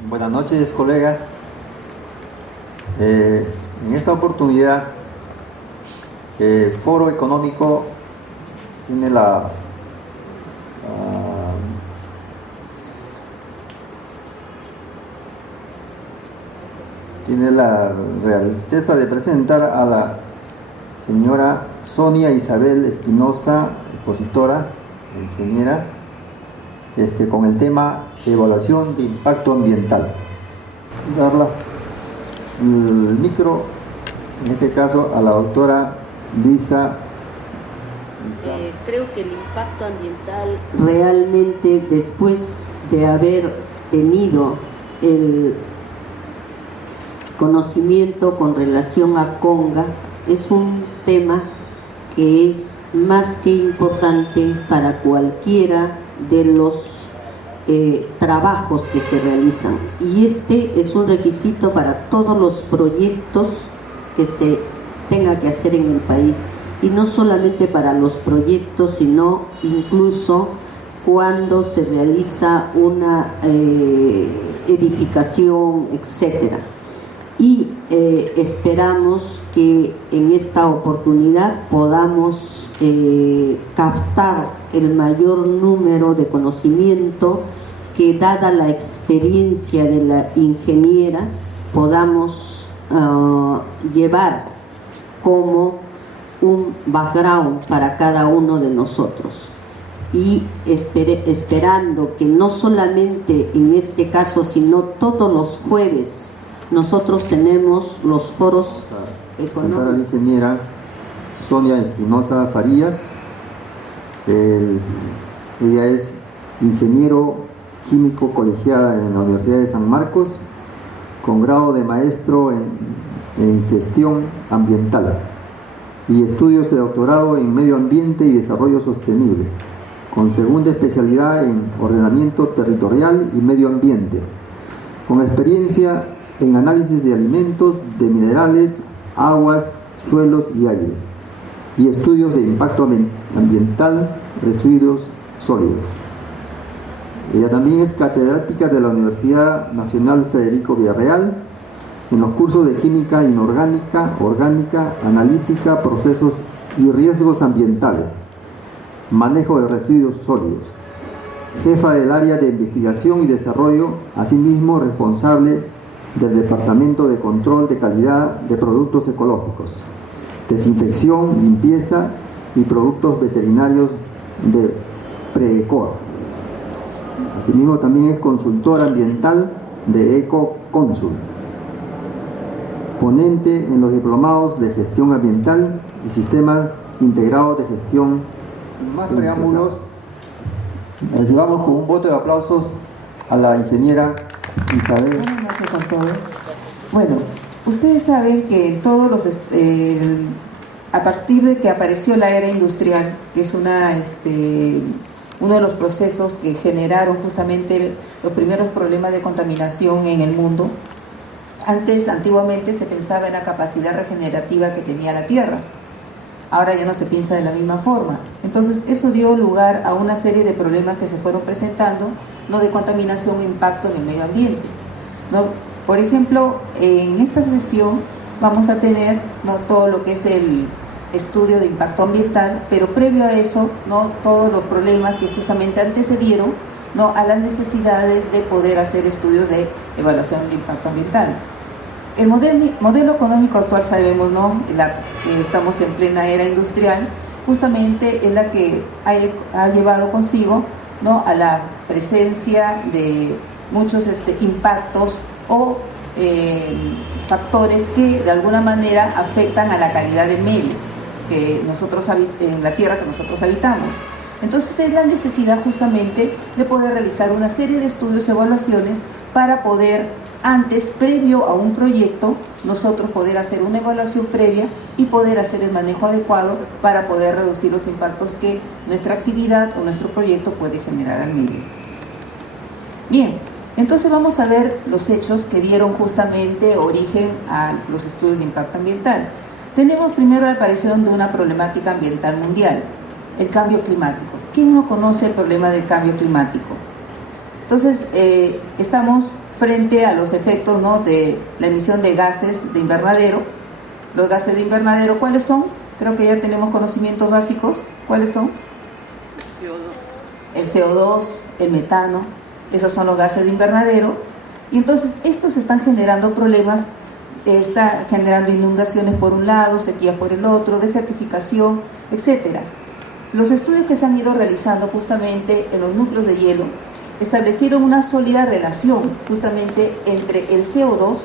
Buenas noches, colegas. En esta oportunidad, el Foro Económico tiene la realteza de presentar a la señora Sonia Isabel Espinosa, expositora, ingeniera, con el tema evaluación de impacto ambiental. Darle el micro, en este caso, a la doctora Luisa. Creo que el impacto ambiental realmente, después de haber tenido el conocimiento con relación a Conga, es un tema que es más que importante para cualquiera de los trabajos que se realizan, y este es un requisito para todos los proyectos que se tenga que hacer en el país, y no solamente para los proyectos, sino incluso cuando se realiza una edificación, etcétera. Y esperamos que en esta oportunidad podamos captar el mayor número de conocimiento que, dada la experiencia de la ingeniera, podamos llevar como un background para cada uno de nosotros. Y esperando que no solamente en este caso, sino todos los jueves, nosotros tenemos los foros económicos. La ingeniera Sonia Espinosa Farías. Ella es ingeniero químico colegiada en la Universidad de San Marcos, con grado de maestro en gestión ambiental y estudios de doctorado en medio ambiente y desarrollo sostenible, con segunda especialidad en ordenamiento territorial y medio ambiente, con experiencia en análisis de alimentos, de minerales, aguas, suelos y aire, y estudios de impacto ambiental, residuos sólidos. Ella también es catedrática de la Universidad Nacional Federico Villarreal en los cursos de química inorgánica, orgánica, analítica, procesos y riesgos ambientales, manejo de residuos sólidos, jefa del área de investigación y desarrollo, asimismo responsable del Departamento de Control de Calidad de Productos Ecológicos, Desinfección, Limpieza y Productos Veterinarios de Precor. Asimismo también es consultora ambiental de EcoConsul, ponente en los diplomados de Gestión Ambiental y Sistemas Integrados de Gestión. Sin más preámbulos, recibamos con un voto de aplausos a la ingeniera Isabel. Buenas noches con todos. Bueno, ustedes saben que en todos los a partir de que apareció la era industrial, que es uno de los procesos que generaron justamente los primeros problemas de contaminación en el mundo. Antiguamente se pensaba en la capacidad regenerativa que tenía la Tierra. Ahora ya no se piensa de la misma forma. Entonces eso dio lugar a una serie de problemas que se fueron presentando, ¿no?, de contaminación o impacto en el medio ambiente, ¿no? Por ejemplo, en esta sesión vamos a tener, ¿no?, todo lo que es el estudio de impacto ambiental, pero previo a eso, ¿no?, todos los problemas que justamente antecedieron, ¿no?, a las necesidades de poder hacer estudios de evaluación de impacto ambiental. El modelo económico actual, sabemos, ¿no?, que estamos en plena era industrial, justamente es la que ha llevado consigo, ¿no?, a la presencia de muchos impactos o factores que de alguna manera afectan a la calidad del medio que nosotros en la tierra que nosotros habitamos. Entonces es la necesidad justamente de poder realizar una serie de estudios, evaluaciones, para poder antes, previo a un proyecto, nosotros poder hacer una evaluación previa y poder hacer el manejo adecuado para poder reducir los impactos que nuestra actividad o nuestro proyecto puede generar al medio. Bien, entonces vamos a ver los hechos que dieron justamente origen a los estudios de impacto ambiental. Tenemos primero la aparición de una problemática ambiental mundial, el cambio climático. ¿Quién no conoce el problema del cambio climático? Entonces, estamos frente a los efectos, ¿no?, de la emisión de gases de invernadero. Los gases de invernadero, ¿cuáles son? Creo que ya tenemos conocimientos básicos. ¿Cuáles son? El CO2, el metano, esos son los gases de invernadero. Y entonces estos están generando problemas, está generando inundaciones por un lado, sequías por el otro, desertificación, etcétera. Los estudios que se han ido realizando justamente en los núcleos de hielo establecieron una sólida relación justamente entre el CO2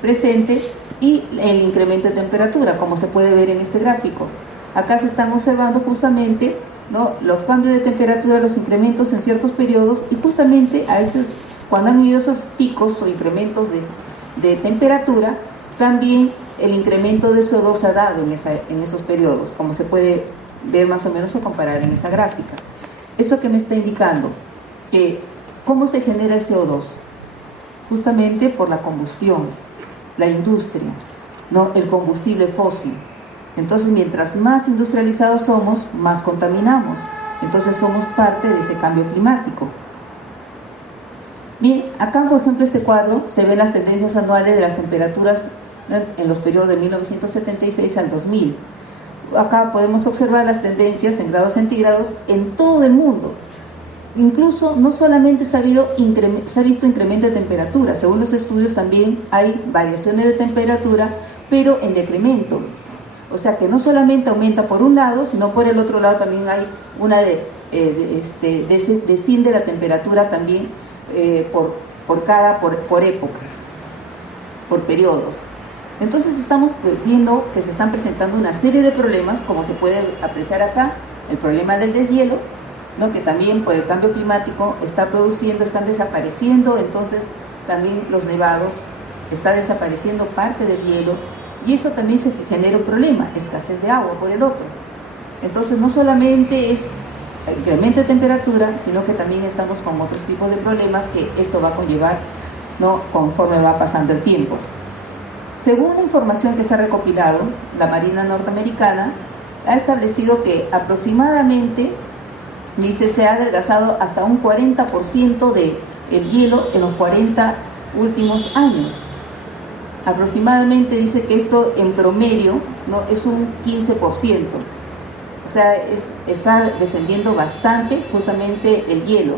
presente y el incremento de temperatura, como se puede ver en este gráfico. Acá se están observando justamente, ¿no?, los cambios de temperatura, los incrementos en ciertos periodos, y justamente a veces cuando han habido esos picos o incrementos de temperatura, también el incremento de CO2 se ha dado en esos periodos, como se puede ver más o menos o comparar en esa gráfica. ¿Eso que me está indicando? Que ¿cómo se genera el CO2? Justamente por la combustión, la industria, ¿no?, el combustible fósil. Entonces, mientras más industrializados somos, más contaminamos. Entonces somos parte de ese cambio climático. Bien, acá por ejemplo este cuadro se ven las tendencias anuales de las temperaturas, ¿no?, en los periodos de 1976 al 2000. Acá podemos observar las tendencias en grados centígrados en todo el mundo. Incluso no solamente se ha visto incremento de temperatura, según los estudios también hay variaciones de temperatura, pero en decremento. O sea que no solamente aumenta por un lado, sino por el otro lado también hay una desciende la temperatura también por épocas, por periodos. Entonces estamos viendo que se están presentando una serie de problemas, como se puede apreciar acá, el problema del deshielo, ¿no?, que también por el cambio climático están desapareciendo, entonces también los nevados, está desapareciendo parte del hielo, y eso también se genera un problema, escasez de agua por el otro. Entonces no solamente es incremento de temperatura, sino que también estamos con otros tipos de problemas que esto va a conllevar, ¿no?, conforme va pasando el tiempo. Según la información que se ha recopilado, la Marina norteamericana ha establecido que aproximadamente, dice, se ha adelgazado hasta un 40% del hielo en los 40 últimos años. Aproximadamente dice que esto en promedio, ¿no?, es un 15%. O sea, está descendiendo bastante justamente el hielo.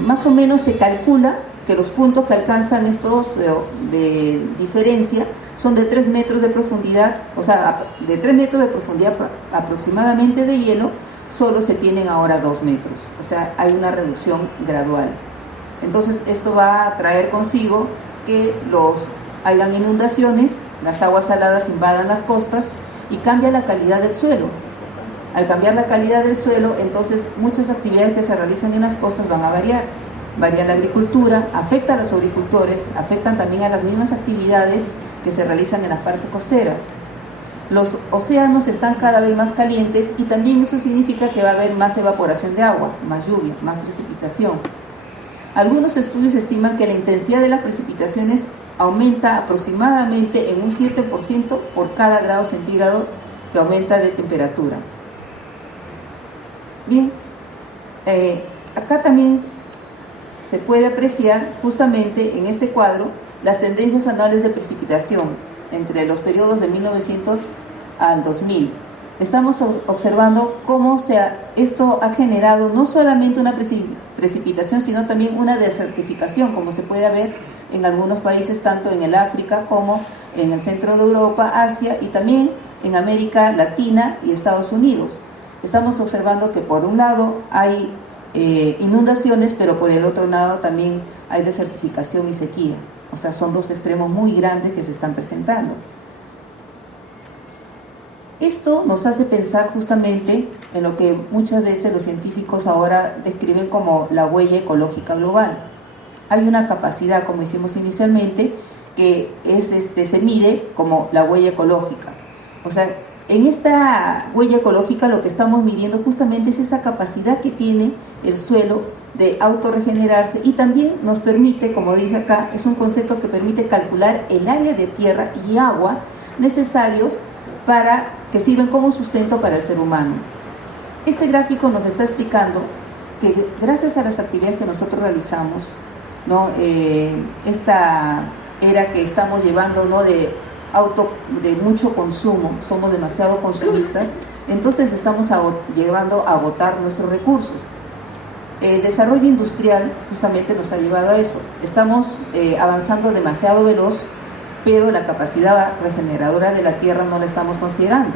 Más o menos se calcula que los puntos que alcanzan estos de diferencia son de 3 metros de profundidad, o sea, de 3 metros de profundidad aproximadamente de hielo, solo se tienen ahora 2 metros. O sea, hay una reducción gradual. Entonces, esto va a traer consigo que hayan inundaciones, las aguas saladas invadan las costas y cambia la calidad del suelo. Al cambiar la calidad del suelo, entonces muchas actividades que se realizan en las costas van a variar. Varía la agricultura, afecta a los agricultores, afectan también a las mismas actividades que se realizan en las partes costeras. Los océanos están cada vez más calientes y también eso significa que va a haber más evaporación de agua, más lluvia, más precipitación. Algunos estudios estiman que la intensidad de las precipitaciones aumenta aproximadamente en un 7% por cada grado centígrado que aumenta de temperatura. Bien, acá también se puede apreciar justamente en este cuadro las tendencias anuales de precipitación entre los periodos de 1900 al 2000. Estamos observando cómo esto ha generado no solamente una precipitación, sino también una desertificación, como se puede ver en algunos países, tanto en el África como en el centro de Europa, Asia y también en América Latina y Estados Unidos. Estamos observando que por un lado hay inundaciones, pero por el otro lado también hay desertificación y sequía. O sea, son dos extremos muy grandes que se están presentando. Esto nos hace pensar justamente en lo que muchas veces los científicos ahora describen como la huella ecológica global. Hay una capacidad, como hicimos inicialmente, que se mide como la huella ecológica. O sea, en esta huella ecológica lo que estamos midiendo justamente es esa capacidad que tiene el suelo de autorregenerarse y también nos permite, como dice acá, es un concepto que permite calcular el área de tierra y agua necesarios que sirven como sustento para el ser humano. Este gráfico nos está explicando que gracias a las actividades que nosotros realizamos, ¿no? Esta era que estamos llevando, ¿no? de mucho consumo, somos demasiado consumistas, entonces estamos llevando a agotar nuestros recursos. El desarrollo industrial justamente nos ha llevado a eso. Estamos avanzando demasiado veloz, pero la capacidad regeneradora de la tierra no la estamos considerando,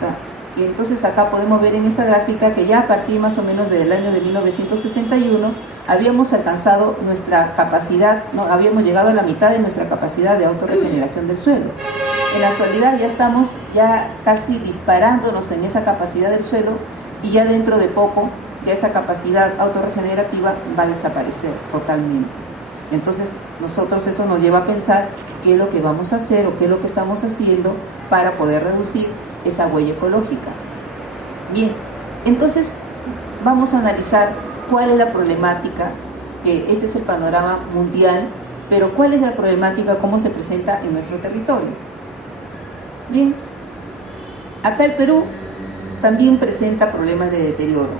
¿tá? Y entonces acá podemos ver en esta gráfica que ya a partir más o menos del año de 1961 habíamos alcanzado nuestra capacidad, ¿no? Habíamos llegado a la mitad de nuestra capacidad de autorregeneración del suelo. En la actualidad ya estamos casi disparándonos en esa capacidad del suelo y ya dentro de poco ya esa capacidad autorregenerativa va a desaparecer totalmente. Entonces nosotros eso nos lleva a pensar qué es lo que vamos a hacer o qué es lo que estamos haciendo para poder reducir esa huella ecológica. Bien, entonces vamos a analizar cuál es la problemática, que ese es el panorama mundial, pero cuál es la problemática, cómo se presenta en nuestro territorio. Bien, acá el Perú también presenta problemas de deterioro.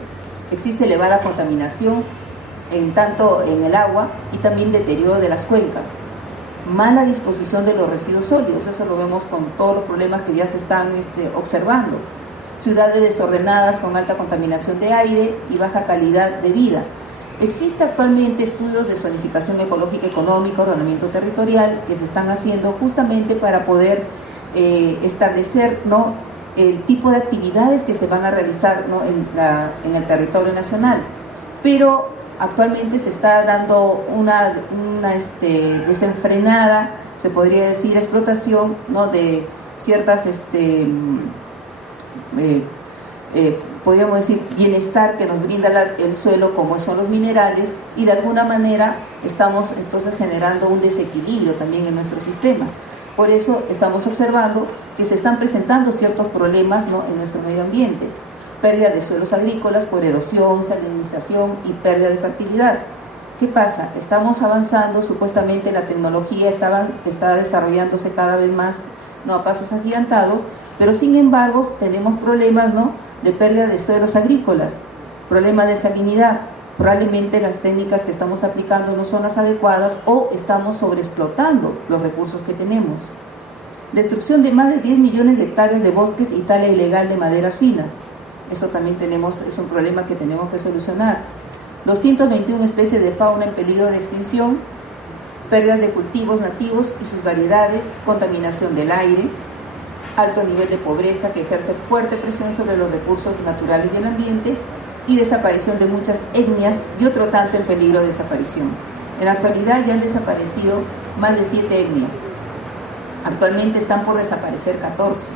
Existe elevada contaminación tanto en el agua y también deterioro de las cuencas. Mala disposición de los residuos sólidos, eso lo vemos con todos los problemas que ya se están observando. Ciudades desordenadas con alta contaminación de aire y baja calidad de vida. Existe actualmente estudios de zonificación ecológica económica, ordenamiento territorial, que se están haciendo justamente para poder establecer, ¿no?, el tipo de actividades que se van a realizar, ¿no?, en el territorio nacional. Pero actualmente se está dando una desenfrenada, se podría decir, explotación, ¿no?, de ciertas, podríamos decir, bienestar que nos brinda el suelo, como son los minerales, y de alguna manera estamos entonces generando un desequilibrio también en nuestro sistema. Por eso estamos observando que se están presentando ciertos problemas, ¿no?, en nuestro medio ambiente. Pérdida de suelos agrícolas por erosión, salinización y pérdida de fertilidad. ¿Qué pasa? Estamos avanzando, supuestamente la tecnología está desarrollándose cada vez más, ¿no?, a pasos agigantados, pero sin embargo tenemos problemas, ¿no?, de pérdida de suelos agrícolas, problemas de salinidad. Probablemente las técnicas que estamos aplicando no son las adecuadas o estamos sobreexplotando los recursos que tenemos. Destrucción de más de 10 millones de hectáreas de bosques y tala ilegal de maderas finas. Eso también es un problema que tenemos que solucionar. 221 especies de fauna en peligro de extinción, pérdidas de cultivos nativos y sus variedades, contaminación del aire, alto nivel de pobreza que ejerce fuerte presión sobre los recursos naturales y el ambiente, y desaparición de muchas etnias y otro tanto en peligro de desaparición. En la actualidad ya han desaparecido más de 7 etnias. Actualmente están por desaparecer 14.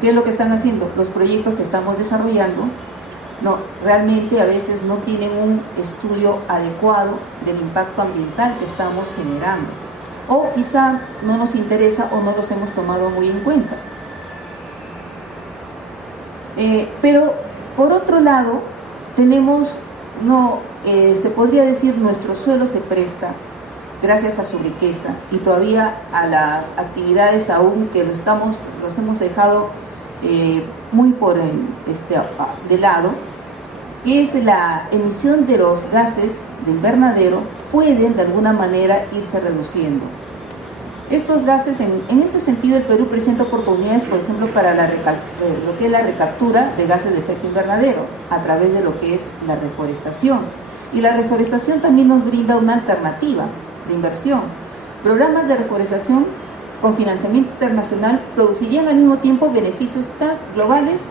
¿Qué es lo que están haciendo? Los proyectos que estamos desarrollando realmente a veces no tienen un estudio adecuado del impacto ambiental que estamos generando. O quizá no nos interesa o no los hemos tomado muy en cuenta. Pero por otro lado, tenemos, se podría decir, nuestro suelo se presta, gracias a su riqueza y todavía a las actividades aún que los hemos dejado muy de lado, que es la emisión de los gases de invernadero, pueden de alguna manera irse reduciendo. Estos gases, en este sentido, el Perú presenta oportunidades, por ejemplo, para lo que es la recaptura de gases de efecto invernadero, a través de lo que es la reforestación. Y la reforestación también nos brinda una alternativa de inversión. Programas de reforestación con financiamiento internacional producirían al mismo tiempo beneficios tan globales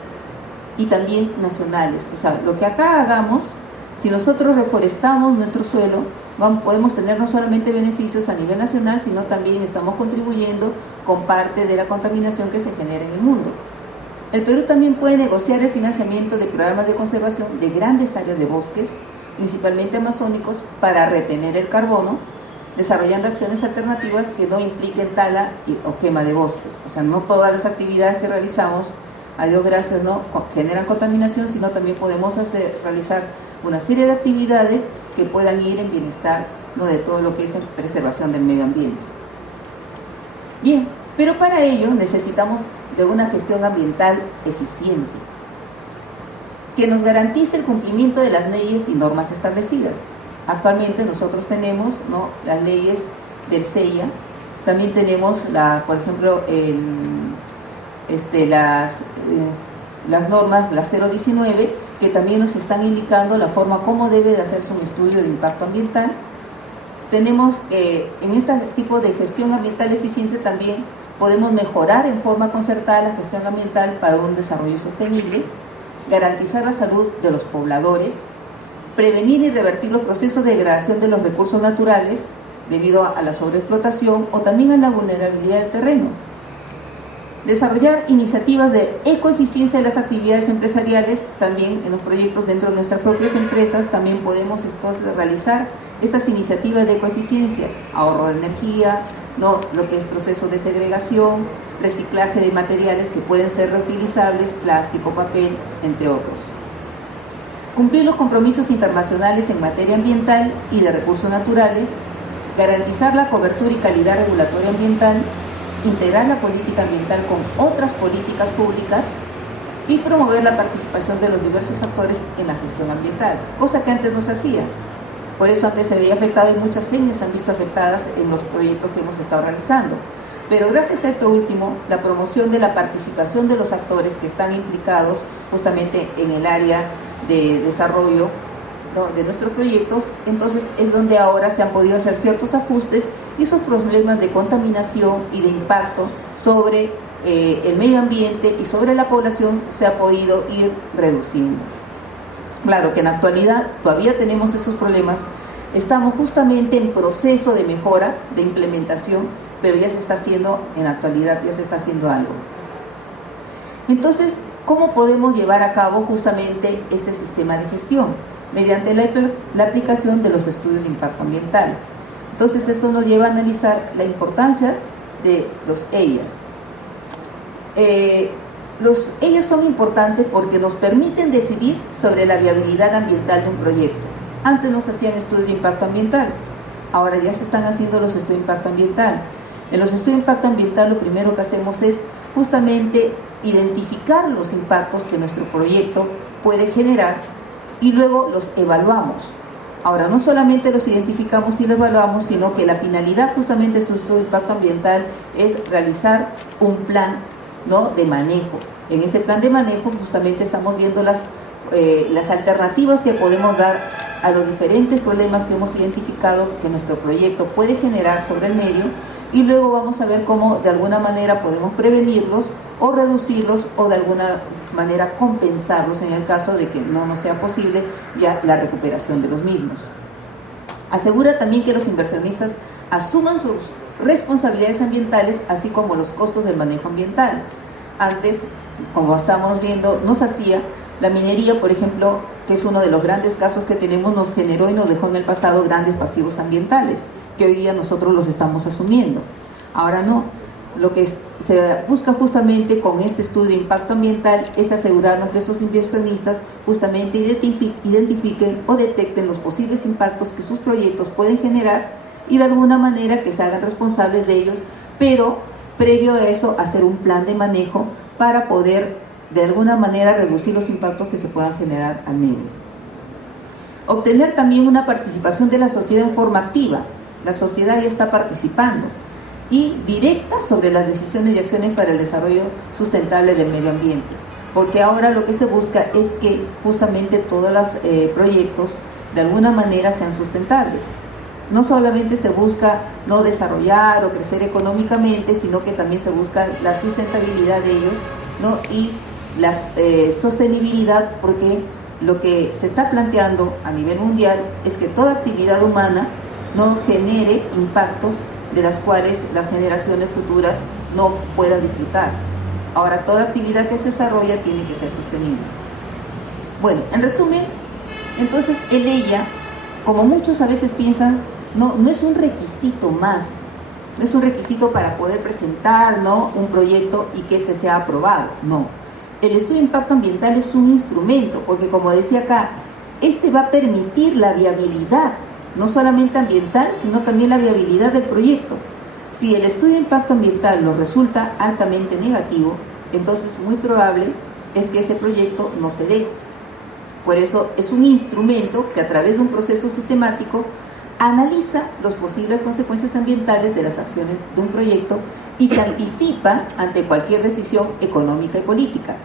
y también nacionales. O sea, lo que acá hagamos, si nosotros reforestamos nuestro suelo, podemos tener no solamente beneficios a nivel nacional, sino también estamos contribuyendo con parte de la contaminación que se genera en el mundo. El Perú también puede negociar el financiamiento de programas de conservación de grandes áreas de bosques, principalmente amazónicos, para retener el carbono, desarrollando acciones alternativas que no impliquen tala o quema de bosques. O sea, no todas las actividades que realizamos, a Dios gracias, no generan contaminación, sino también podemos realizar una serie de actividades que puedan ir en bienestar, ¿no?, de todo lo que es preservación del medio ambiente. Bien, pero para ello necesitamos de una gestión ambiental eficiente, que nos garantice el cumplimiento de las leyes y normas establecidas. Actualmente nosotros tenemos, ¿no?, las leyes del CEIA, también tenemos, por ejemplo, las normas, la 019, que también nos están indicando la forma como debe de hacerse un estudio de impacto ambiental. Tenemos en este tipo de gestión ambiental eficiente también podemos mejorar en forma concertada la gestión ambiental para un desarrollo sostenible, garantizar la salud de los pobladores, prevenir y revertir los procesos de degradación de los recursos naturales debido a la sobreexplotación o también a la vulnerabilidad del terreno. Desarrollar iniciativas de ecoeficiencia de las actividades empresariales, también en los proyectos dentro de nuestras propias empresas, también podemos entonces realizar estas iniciativas de ecoeficiencia, ahorro de energía, ¿no?, lo que es proceso de segregación, reciclaje de materiales que pueden ser reutilizables, plástico, papel, entre otros. Cumplir los compromisos internacionales en materia ambiental y de recursos naturales, garantizar la cobertura y calidad regulatoria ambiental, integrar la política ambiental con otras políticas públicas y promover la participación de los diversos actores en la gestión ambiental, cosa que antes no se hacía. Por eso antes se veía afectado y muchas etnias se han visto afectadas en los proyectos que hemos estado realizando. Pero gracias a esto último, la promoción de la participación de los actores que están implicados justamente en el área de desarrollo, ¿no?, de nuestros proyectos, entonces es donde ahora se han podido hacer ciertos ajustes y esos problemas de contaminación y de impacto sobre el medio ambiente y sobre la población se ha podido ir reduciendo. Claro que en la actualidad todavía tenemos esos problemas, estamos justamente en proceso de mejora, de implementación, pero ya se está haciendo, en la actualidad ya se está haciendo algo. Entonces, ¿cómo podemos llevar a cabo justamente ese sistema de gestión? Mediante la aplicación de los estudios de impacto ambiental. Entonces, esto nos lleva a analizar la importancia de los EIAs. Los EIAs son importantes porque nos permiten decidir sobre la viabilidad ambiental de un proyecto. Antes no se hacían estudios de impacto ambiental, ahora ya se están haciendo los estudios de impacto ambiental. En los estudios de impacto ambiental lo primero que hacemos es justamente identificar los impactos que nuestro proyecto puede generar y luego los evaluamos. Ahora, no solamente los identificamos y los evaluamos, sino que la finalidad justamente de este estudio de impacto ambiental es realizar un plan, ¿no?, de manejo. En este plan de manejo justamente estamos viendo las alternativas que podemos dar a los diferentes problemas que hemos identificado que nuestro proyecto puede generar sobre el medio, y luego vamos a ver cómo de alguna manera podemos prevenirlos o reducirlos o de alguna manera compensarlos en el caso de que no nos sea posible ya la recuperación de los mismos. Asegura también que los inversionistas asuman sus responsabilidades ambientales, así como los costos del manejo ambiental. Antes, como estamos viendo, no se hacía. La minería, por ejemplo, que es uno de los grandes casos que tenemos, nos generó y nos dejó en el pasado grandes pasivos ambientales, que hoy día nosotros los estamos asumiendo. Ahora no. Lo que se busca justamente con este estudio de impacto ambiental es asegurarnos que estos inversionistas justamente identifiquen o detecten los posibles impactos que sus proyectos pueden generar y de alguna manera que se hagan responsables de ellos, pero previo a eso hacer un plan de manejo para poder de alguna manera reducir los impactos que se puedan generar al medio. Obtener también una participación de la sociedad en forma activa. La sociedad ya está participando y directa sobre las decisiones y acciones para el desarrollo sustentable del medio ambiente, porque ahora lo que se busca es que justamente todos los proyectos de alguna manera sean sustentables. No solamente se busca no desarrollar o crecer económicamente, sino que también se busca la sustentabilidad de ellos, ¿no?, y la sostenibilidad, porque lo que se está planteando a nivel mundial es que toda actividad humana no genere impactos de las cuales las generaciones futuras no puedan disfrutar. Ahora, toda actividad que se desarrolla tiene que ser sostenible. Bueno, en resumen, entonces el EIA, como muchos a veces piensan, no es un requisito más, no es un requisito para poder presentar, ¿no?, un proyecto y que éste sea aprobado, no. El estudio de impacto ambiental es un instrumento, porque como decía acá, este va a permitir la viabilidad, no solamente ambiental, sino también la viabilidad del proyecto. Si el estudio de impacto ambiental nos resulta altamente negativo, entonces muy probable es que ese proyecto no se dé. Por eso es un instrumento que a través de un proceso sistemático analiza las posibles consecuencias ambientales de las acciones de un proyecto y se anticipa ante cualquier decisión económica y política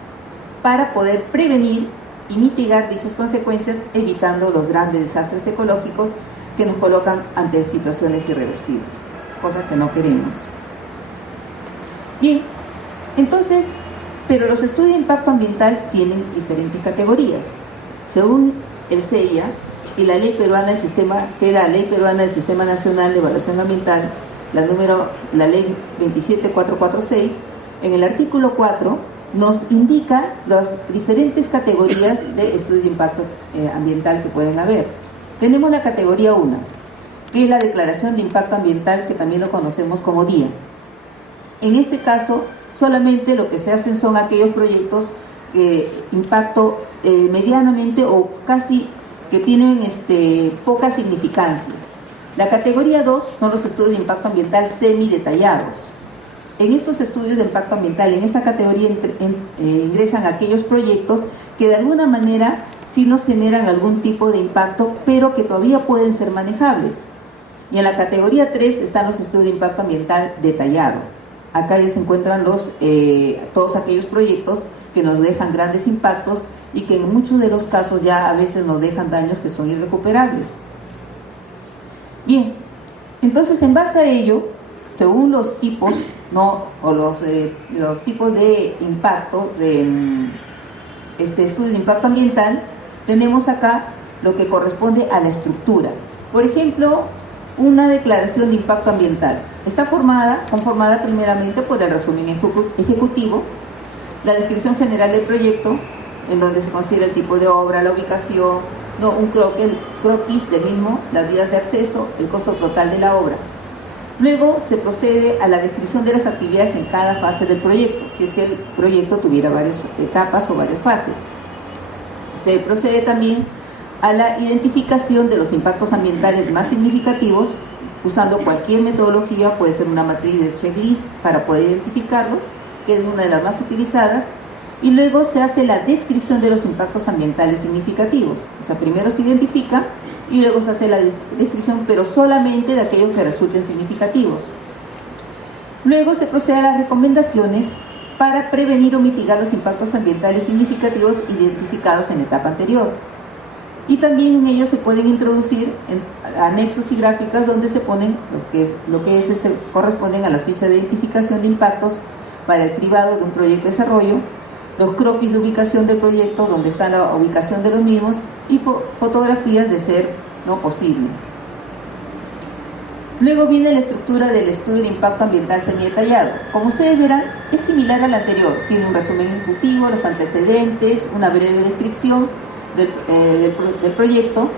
para poder prevenir y mitigar dichas consecuencias, evitando los grandes desastres ecológicos que nos colocan ante situaciones irreversibles, cosas que no queremos. Bien, entonces, pero los estudios de impacto ambiental tienen diferentes categorías. Según el CEIA y la ley peruana del sistema, que es la ley peruana del Sistema Nacional de Evaluación Ambiental, la ley 27446, en el artículo 4 nos indica las diferentes categorías de estudios de impacto ambiental que pueden haber. Tenemos la categoría 1, que es la declaración de impacto ambiental, que también lo conocemos como DIA. En este caso, solamente lo que se hacen son aquellos proyectos impacto medianamente o casi que tienen poca significancia. La categoría 2 son los estudios de impacto ambiental semi-detallados. En estos estudios de impacto ambiental, en esta categoría ingresan aquellos proyectos que de alguna manera sí nos generan algún tipo de impacto, pero que todavía pueden ser manejables. Y en la categoría 3 están los estudios de impacto ambiental detallado. Acá ya se encuentran todos aquellos proyectos que nos dejan grandes impactos y que en muchos de los casos ya a veces nos dejan daños que son irrecuperables. Bien, entonces en base a ello, según los tipos, ¿no? O los tipos de impacto, de estudios de impacto ambiental, tenemos acá lo que corresponde a la estructura. Por ejemplo, una declaración de impacto ambiental está conformada primeramente por el resumen ejecutivo, la descripción general del proyecto, en donde se considera el tipo de obra, la ubicación, un croquis del mismo, las vías de acceso, el costo total de la obra. Luego se procede a la descripción de las actividades en cada fase del proyecto, si es que el proyecto tuviera varias etapas o varias fases. Se procede también a la identificación de los impactos ambientales más significativos, usando cualquier metodología, puede ser una matriz de checklist para poder identificarlos, que es una de las más utilizadas, y luego se hace la descripción de los impactos ambientales significativos. O sea, primero se identifica y luego se hace la descripción, pero solamente de aquellos que resulten significativos. Luego se procede a las recomendaciones para prevenir o mitigar los impactos ambientales significativos identificados en la etapa anterior. Y también en ellos se pueden introducir anexos y gráficas donde se ponen corresponden a las fichas de identificación de impactos para el cribado de un proyecto de desarrollo, los croquis de ubicación del proyecto, donde está la ubicación de los mismos, y fotografías de ser posible. Luego viene la estructura del estudio de impacto ambiental semidetallado. Como ustedes verán, es similar al anterior. Tiene un resumen ejecutivo, los antecedentes, una breve descripción del proyecto,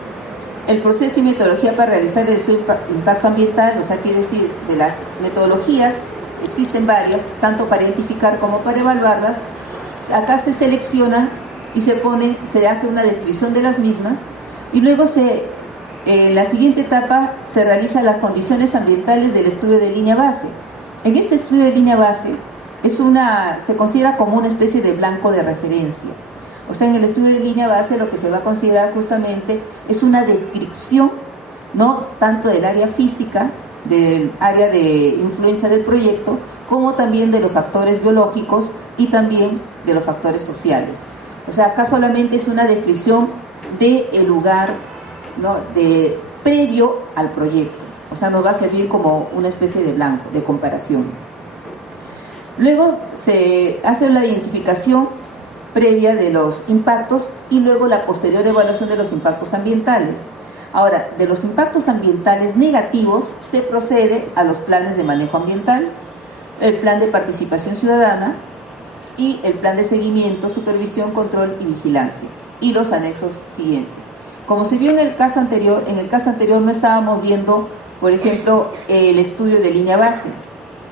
el proceso y metodología para realizar el estudio de impacto ambiental, o sea, quiere decir, de las metodologías, existen varias, tanto para identificar como para evaluarlas. Acá se selecciona y se hace una descripción de las mismas, y luego en la siguiente etapa se realizan las condiciones ambientales del estudio de línea base. En este estudio de línea base se considera como una especie de blanco de referencia. O sea, en el estudio de línea base lo que se va a considerar justamente es una descripción, no tanto del área física, del área de influencia del proyecto, como también de los factores biológicos y también de los factores sociales. O sea, acá solamente es una descripción del lugar, previo al proyecto. O sea, nos va a servir como una especie de blanco de comparación. Luego se hace la identificación previa de los impactos y luego la posterior evaluación de los impactos ambientales. Ahora, de los impactos ambientales negativos se procede a los planes de manejo ambiental, el plan de participación ciudadana y el plan de seguimiento, supervisión, control y vigilancia, y los anexos siguientes. Como se vio en el caso anterior no estábamos viendo, por ejemplo, el estudio de línea base.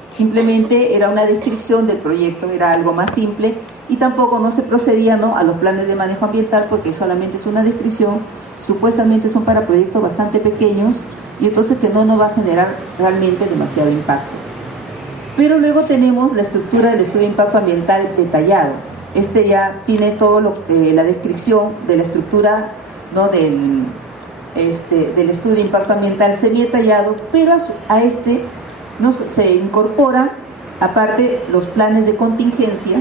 Simplemente era una descripción del proyecto, era algo más simple, y tampoco no se procedía a los planes de manejo ambiental porque solamente es una descripción, supuestamente son para proyectos bastante pequeños y entonces que no nos va a generar realmente demasiado impacto. Pero luego tenemos la estructura del estudio de impacto ambiental detallado. este ya tiene todo la descripción de la estructura, ¿no?, del estudio de impacto ambiental semi-detallado, pero a este se incorpora, aparte, los planes de contingencia,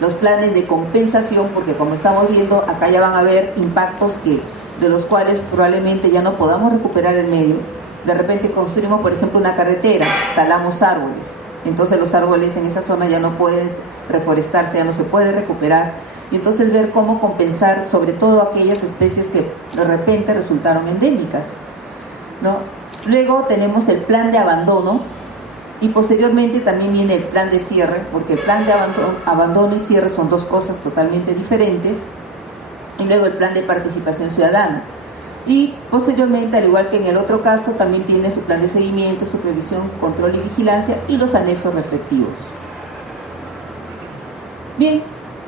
los planes de compensación, porque como estamos viendo, acá ya van a haber impactos de los cuales probablemente ya no podamos recuperar el medio. De repente construimos, por ejemplo, una carretera, talamos árboles, entonces los árboles en esa zona ya no pueden reforestarse, ya no se puede recuperar, y entonces ver cómo compensar sobre todo aquellas especies que de repente resultaron endémicas, ¿no? Luego tenemos el plan de abandono, y posteriormente también viene el plan de cierre, porque el plan de abandono y cierre son dos cosas totalmente diferentes, y luego el plan de participación ciudadana. Y posteriormente, al igual que en el otro caso, también tiene su plan de seguimiento, supervisión, control y vigilancia y los anexos respectivos. Bien,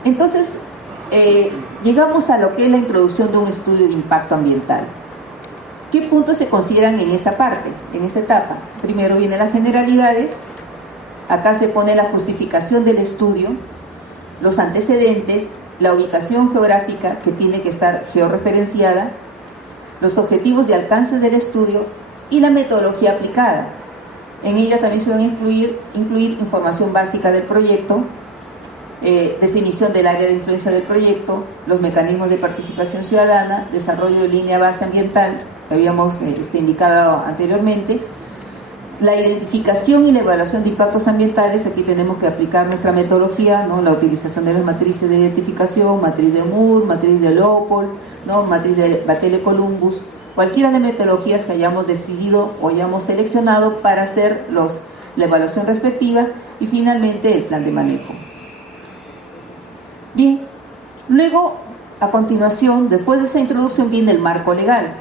entonces llegamos a lo que es la introducción de un estudio de impacto ambiental. ¿Qué puntos se consideran en esta parte, en esta etapa? Primero vienen las generalidades, acá se pone la justificación del estudio, los antecedentes, la ubicación geográfica que tiene que estar georreferenciada, los objetivos y alcances del estudio y la metodología aplicada. En ella también se van a incluir información básica del proyecto, definición del área de influencia del proyecto, los mecanismos de participación ciudadana, desarrollo de línea base ambiental, que habíamos indicado anteriormente, la identificación y la evaluación de impactos ambientales. Aquí tenemos que aplicar nuestra metodología, ¿no?, la utilización de las matrices de identificación, matriz de Moore, matriz de Leopold, ¿no?, matriz de Batele-Columbus, cualquiera de metodologías que hayamos decidido o hayamos seleccionado para hacer la evaluación respectiva, y finalmente el plan de manejo. Bien, luego, a continuación, después de esa introducción, viene el marco legal.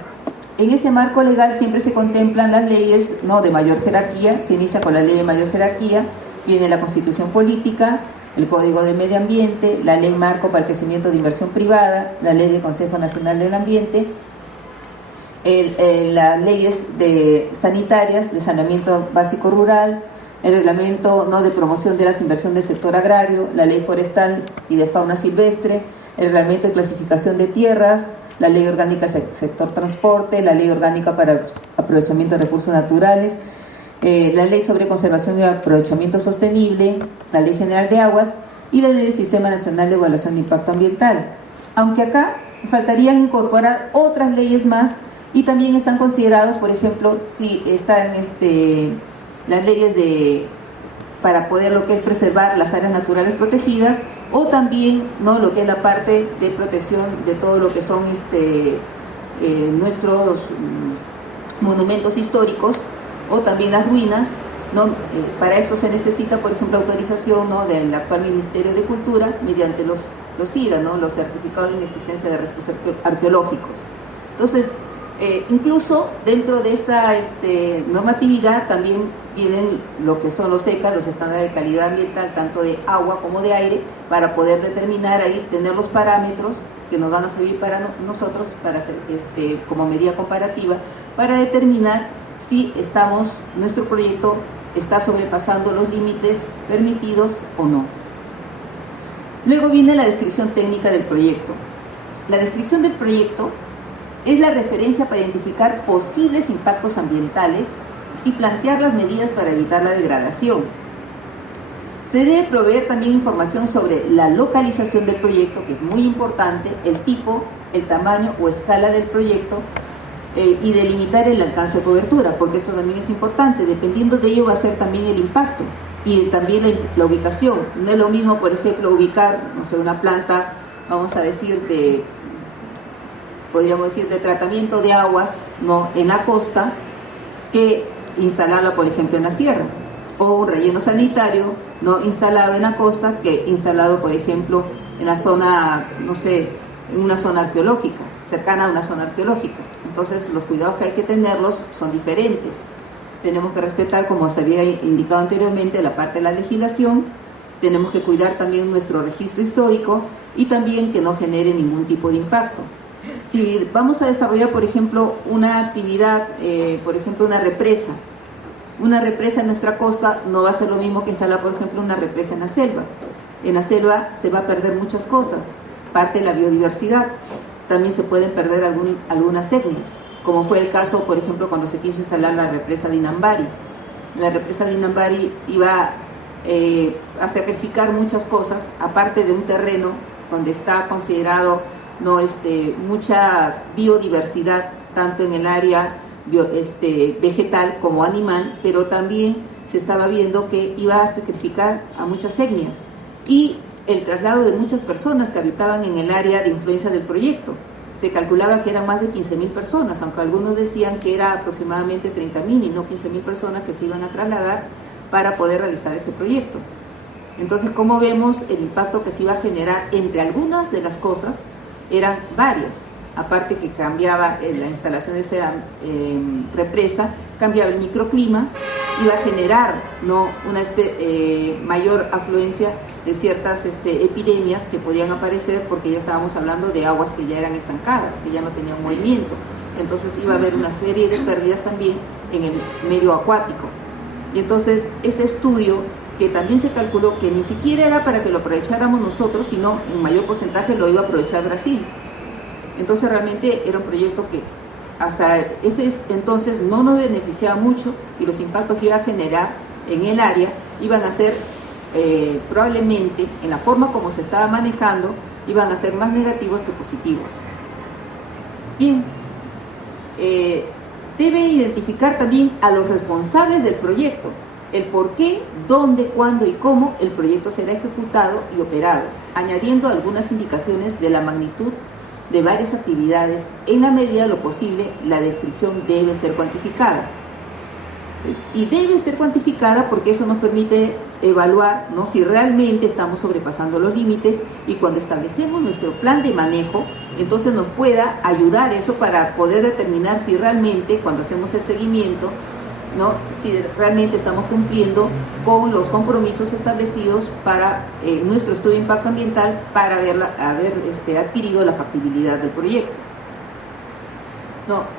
En ese marco legal siempre se contemplan las leyes, ¿no?, de mayor jerarquía. Se inicia con la ley de mayor jerarquía, viene la Constitución Política, el Código de Medio Ambiente, la Ley Marco para el Crecimiento de Inversión Privada, la Ley del Consejo Nacional del Ambiente, las leyes sanitarias de saneamiento básico rural, el reglamento, ¿no?, de promoción de las inversiones del sector agrario, la Ley Forestal y de Fauna Silvestre, el reglamento de clasificación de tierras, la Ley Orgánica del Sector Transporte, la Ley Orgánica para Aprovechamiento de Recursos Naturales, la Ley sobre Conservación y Aprovechamiento Sostenible, la Ley General de Aguas y la Ley del Sistema Nacional de Evaluación de Impacto Ambiental. Aunque acá faltarían incorporar otras leyes más, y también están considerados, por ejemplo, si están las leyes para poder lo que es preservar las áreas naturales protegidas, o también, ¿no?, lo que es la parte de protección de todo lo que son nuestros monumentos históricos, o también las ruinas, ¿no? Para esto se necesita, por ejemplo, autorización, ¿no?, del actual Ministerio de Cultura mediante los CIRA, ¿no?, los certificados de inexistencia de restos arqueológicos. Entonces, incluso dentro de esta normatividad también vienen lo que son los ECA, los estándares de calidad ambiental, tanto de agua como de aire, para poder determinar ahí, tener los parámetros que nos van a servir para nosotros, para hacer, como medida comparativa, para determinar si nuestro proyecto está sobrepasando los límites permitidos o no. Luego viene la descripción técnica del proyecto. La descripción del proyecto es la referencia para identificar posibles impactos ambientales y plantear las medidas para evitar la degradación. Se debe proveer también información sobre la localización del proyecto, que es muy importante, el tipo, el tamaño o escala del proyecto, y delimitar el alcance de cobertura, porque esto también es importante. Dependiendo de ello va a ser también el impacto y también la ubicación. No es lo mismo, por ejemplo, ubicar, no sé, una planta, vamos a decir, podríamos decir de tratamiento de aguas, ¿no?, en la costa, que instalarla, por ejemplo, en la sierra, o un relleno sanitario, ¿no?, instalado en la costa, que instalado, por ejemplo, en la zona, no sé, en una zona arqueológica, cercana a una zona arqueológica. Entonces, los cuidados que hay que tenerlos son diferentes. Tenemos que respetar, como se había indicado anteriormente, la parte de la legislación. Tenemos que cuidar también nuestro registro histórico y también que no genere ningún tipo de impacto. Si vamos a desarrollar, por ejemplo, una actividad, por ejemplo, una represa en nuestra costa, no va a ser lo mismo que instalar, por ejemplo, una represa en la selva. En la selva se va a perder muchas cosas, parte de la biodiversidad, también se pueden perder algunas etnias, como fue el caso, por ejemplo, cuando se quiso instalar la represa de Inambari. La represa de Inambari iba a sacrificar muchas cosas, aparte de un terreno donde está considerado mucha biodiversidad, tanto en el área vegetal como animal, pero también se estaba viendo que iba a sacrificar a muchas etnias y el traslado de muchas personas que habitaban en el área de influencia del proyecto. Se calculaba que eran más de 15.000 personas, aunque algunos decían que era aproximadamente 30.000 y no 15.000 personas que se iban a trasladar para poder realizar ese proyecto. Entonces, como vemos, el impacto que se iba a generar entre algunas de las cosas eran varias. Aparte que cambiaba la instalación de esa represa, cambiaba el microclima, iba a generar una mayor afluencia de ciertas epidemias que podían aparecer, porque ya estábamos hablando de aguas que ya eran estancadas, que ya no tenían movimiento. Entonces iba a haber una serie de pérdidas también en el medio acuático. Y entonces ese estudio, que también se calculó que ni siquiera era para que lo aprovecháramos nosotros, sino en mayor porcentaje lo iba a aprovechar Brasil. Entonces realmente era un proyecto que hasta ese entonces no nos beneficiaba mucho, y los impactos que iba a generar en el área iban a ser probablemente, en la forma como se estaba manejando, iban a ser más negativos que positivos. Bien, debe identificar también a los responsables del proyecto, el por qué, dónde, cuándo y cómo el proyecto será ejecutado y operado, añadiendo algunas indicaciones de la magnitud de varias actividades. En la medida de lo posible, la descripción debe ser cuantificada. Y debe ser cuantificada porque eso nos permite evaluar, ¿no?, si realmente estamos sobrepasando los límites, y cuando establecemos nuestro plan de manejo, entonces nos pueda ayudar eso para poder determinar si realmente, cuando hacemos el seguimiento, ¿no?, si realmente estamos cumpliendo con los compromisos establecidos para nuestro estudio de impacto ambiental, para haber adquirido la factibilidad del proyecto.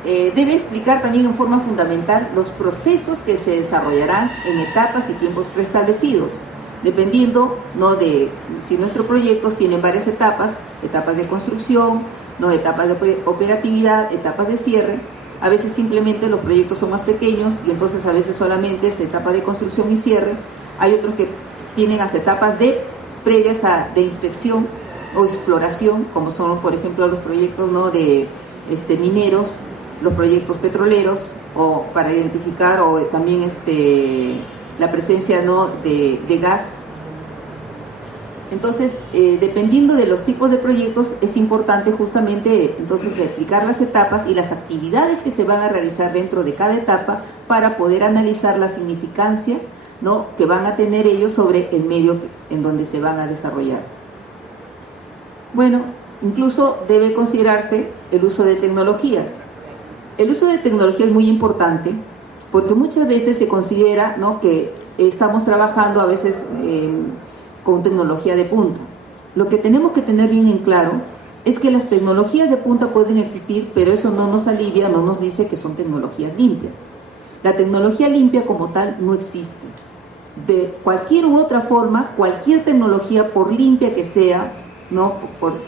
Debe explicar también en forma fundamental los procesos que se desarrollarán en etapas y tiempos preestablecidos, dependiendo, ¿no?, de si nuestros proyectos tienen varias etapas de construcción, ¿no?, etapas de operatividad, etapas de cierre. A veces simplemente los proyectos son más pequeños y entonces a veces solamente es etapa de construcción y cierre. Hay otros que tienen hasta etapas previas de inspección o exploración, como son, por ejemplo, los proyectos, ¿no?, de mineros, los proyectos petroleros, o para identificar o también la presencia, ¿no?, de gas. Entonces, dependiendo de los tipos de proyectos, es importante justamente entonces explicar las etapas y las actividades que se van a realizar dentro de cada etapa, para poder analizar la significancia, ¿no?, que van a tener ellos sobre el medio en donde se van a desarrollar. Bueno, incluso debe considerarse el uso de tecnologías. El uso de tecnología es muy importante porque muchas veces se considera, ¿no?, que estamos trabajando a veces con tecnología de punta. Lo que tenemos que tener bien en claro es que las tecnologías de punta pueden existir, pero eso no nos alivia, no nos dice que son tecnologías limpias. La tecnología limpia como tal no existe. De cualquier u otra forma, cualquier tecnología, por limpia que sea, ¿no?,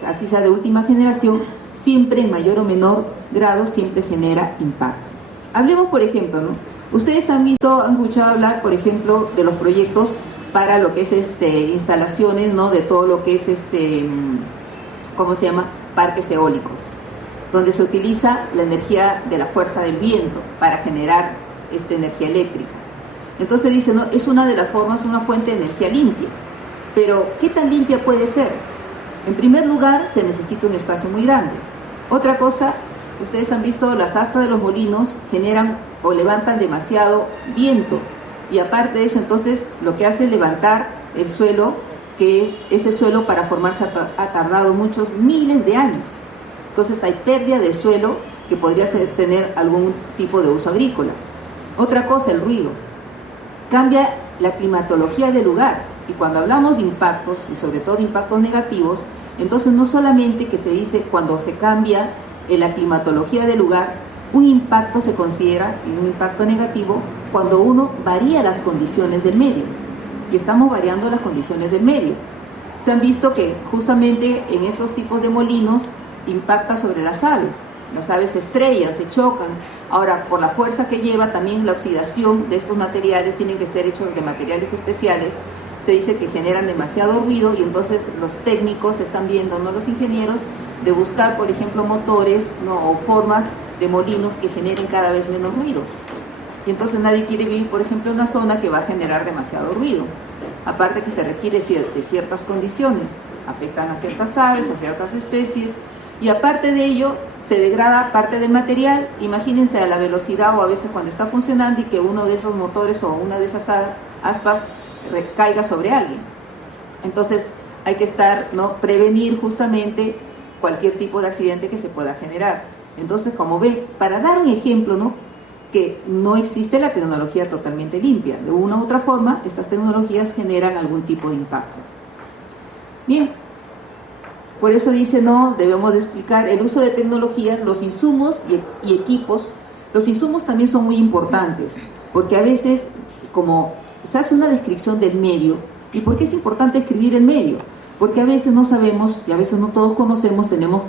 así sea de última generación, siempre en mayor o menor grado siempre genera impacto. Hablemos, por ejemplo, ¿no?, ustedes han escuchado hablar, por ejemplo, de los proyectos para lo que es instalaciones, ¿no?, de todo lo que es ¿cómo se llama?, parques eólicos, donde se utiliza la energía de la fuerza del viento para generar energía eléctrica. Entonces dice, no, es una de las formas, una fuente de energía limpia, pero ¿qué tan limpia puede ser? En primer lugar, se necesita un espacio muy grande. Otra cosa, ustedes han visto, las astas de los molinos generan o levantan demasiado viento, y aparte de eso, entonces, lo que hace es levantar el suelo, que ese suelo para formarse ha tardado muchos miles de años. Entonces hay pérdida de suelo que podría tener algún tipo de uso agrícola. Otra cosa, el ruido. Cambia la climatología del lugar, y cuando hablamos de impactos, y sobre todo de impactos negativos, entonces no solamente que se dice cuando se cambia la climatología del lugar, un impacto se considera un impacto negativo cuando uno varía las condiciones del medio, y estamos variando las condiciones del medio. se han visto que justamente en estos tipos de molinos impacta sobre las aves se estrellan, se chocan. Ahora, por la fuerza que lleva, también la oxidación de estos materiales tienen que ser hechos de materiales especiales. Se dice que generan demasiado ruido y entonces los técnicos están viendo, no los ingenieros, de buscar, por ejemplo, motores, ¿no?, o formas de molinos que generen cada vez menos ruido. Y entonces nadie quiere vivir, por ejemplo, en una zona que va a generar demasiado ruido. Aparte que se requiere de ciertas condiciones, afectan a ciertas aves, a ciertas especies, y aparte de ello se degrada parte del material. Imagínense a la velocidad o a veces cuando está funcionando y que uno de esos motores o una de esas aspas recaiga sobre alguien. Entonces hay que estar, ¿no?, prevenir justamente cualquier tipo de accidente que se pueda generar. Entonces, como ve, para dar un ejemplo, ¿no?, que no existe la tecnología totalmente limpia. De una u otra forma, estas tecnologías generan algún tipo de impacto. Bien, por eso dice, no, debemos de explicar el uso de tecnologías, los insumos y equipos. Los insumos también son muy importantes, porque a veces, como se hace una descripción del medio, ¿y por qué es importante escribir el medio? Porque a veces no sabemos, y a veces no todos conocemos, tenemos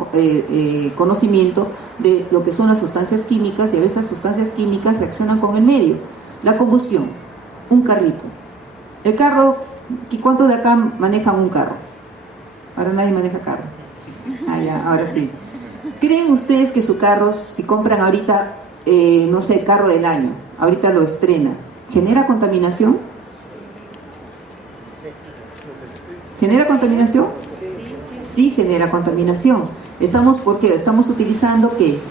conocimiento de lo que son las sustancias químicas, y a veces las sustancias químicas reaccionan con el medio. La combustión, un carrito. El carro, ¿cuántos de acá manejan un carro? Ahora nadie maneja carro. Ah, ya, ahora sí. ¿Creen ustedes que su carro, si compran ahorita, no sé, carro del año, ahorita lo estrena, genera contaminación? ¿Genera contaminación? Sí, genera contaminación. ¿Por qué? Estamos utilizando, ¿qué?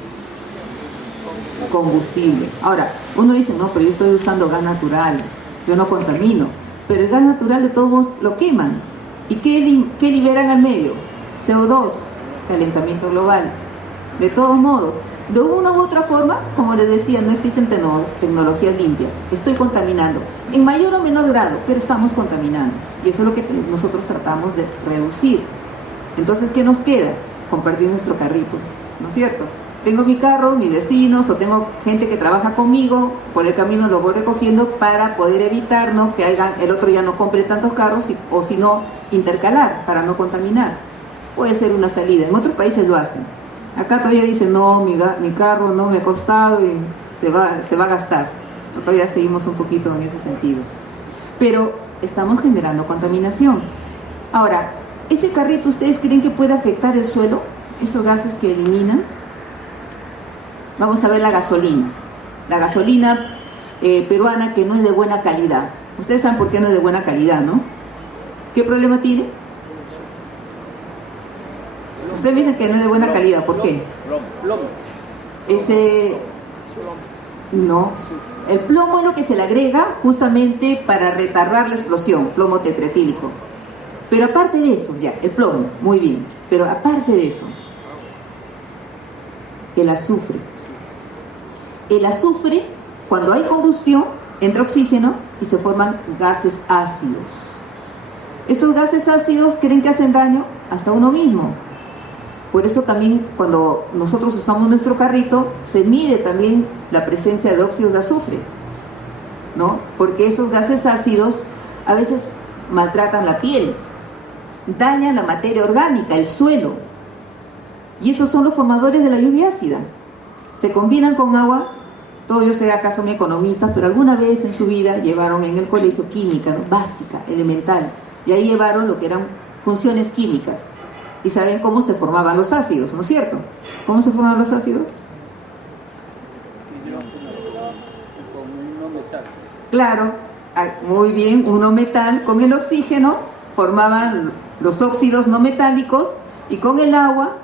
Combustible. Ahora, uno dice, no, pero yo estoy usando gas natural, yo no contamino. Pero el gas natural de todos modos lo queman. ¿Y qué liberan al medio? CO2, calentamiento global. De todos modos, de una u otra forma, como les decía, no existen tecnologías limpias. Estoy contaminando, en mayor o menor grado, pero estamos contaminando. Y eso es lo que nosotros tratamos de reducir. Entonces, ¿qué nos queda? Compartir nuestro carrito, ¿no es cierto? Tengo mi carro, mis vecinos, o tengo gente que trabaja conmigo, por el camino lo voy recogiendo para poder evitar, ¿no?, que el otro ya no compre tantos carros, o si no, intercalar para no contaminar. Puede ser una salida. En otros países lo hacen. Acá todavía dicen, no, mi carro no me ha costado y se va a gastar. Todavía seguimos un poquito en ese sentido. Pero estamos generando contaminación. Ahora, ¿ese carrito ustedes creen que puede afectar el suelo? ¿Esos gases que eliminan? Vamos a ver la gasolina. La gasolina peruana, que no es de buena calidad. Ustedes saben por qué no es de buena calidad, ¿no? ¿Qué problema tiene? Ustedes me dicen que no es de buena calidad. ¿Por qué? Plomo. No. El plomo es lo que se le agrega justamente para retardar la explosión, plomo tetraetílico. Pero aparte de eso, ya, el plomo, muy bien. Pero aparte de eso, el azufre. El azufre, cuando hay combustión, entra oxígeno y se forman gases ácidos. Esos gases ácidos, ¿creen que hacen daño? Hasta uno mismo. Por eso también cuando nosotros usamos nuestro carrito, se mide también la presencia de óxidos de azufre, ¿no? Porque esos gases ácidos a veces maltratan la piel, dañan la materia orgánica, el suelo. Y esos son los formadores de la lluvia ácida. Se combinan con agua. Todos, yo sé, acá son economistas, pero alguna vez en su vida llevaron en el colegio química, ¿no?, básica, elemental. Y ahí llevaron lo que eran funciones químicas. Y saben cómo se formaban los ácidos, ¿no es cierto? ¿Cómo se formaban los ácidos? Claro, muy bien, uno metal, con el oxígeno formaban los óxidos no metálicos y con el agua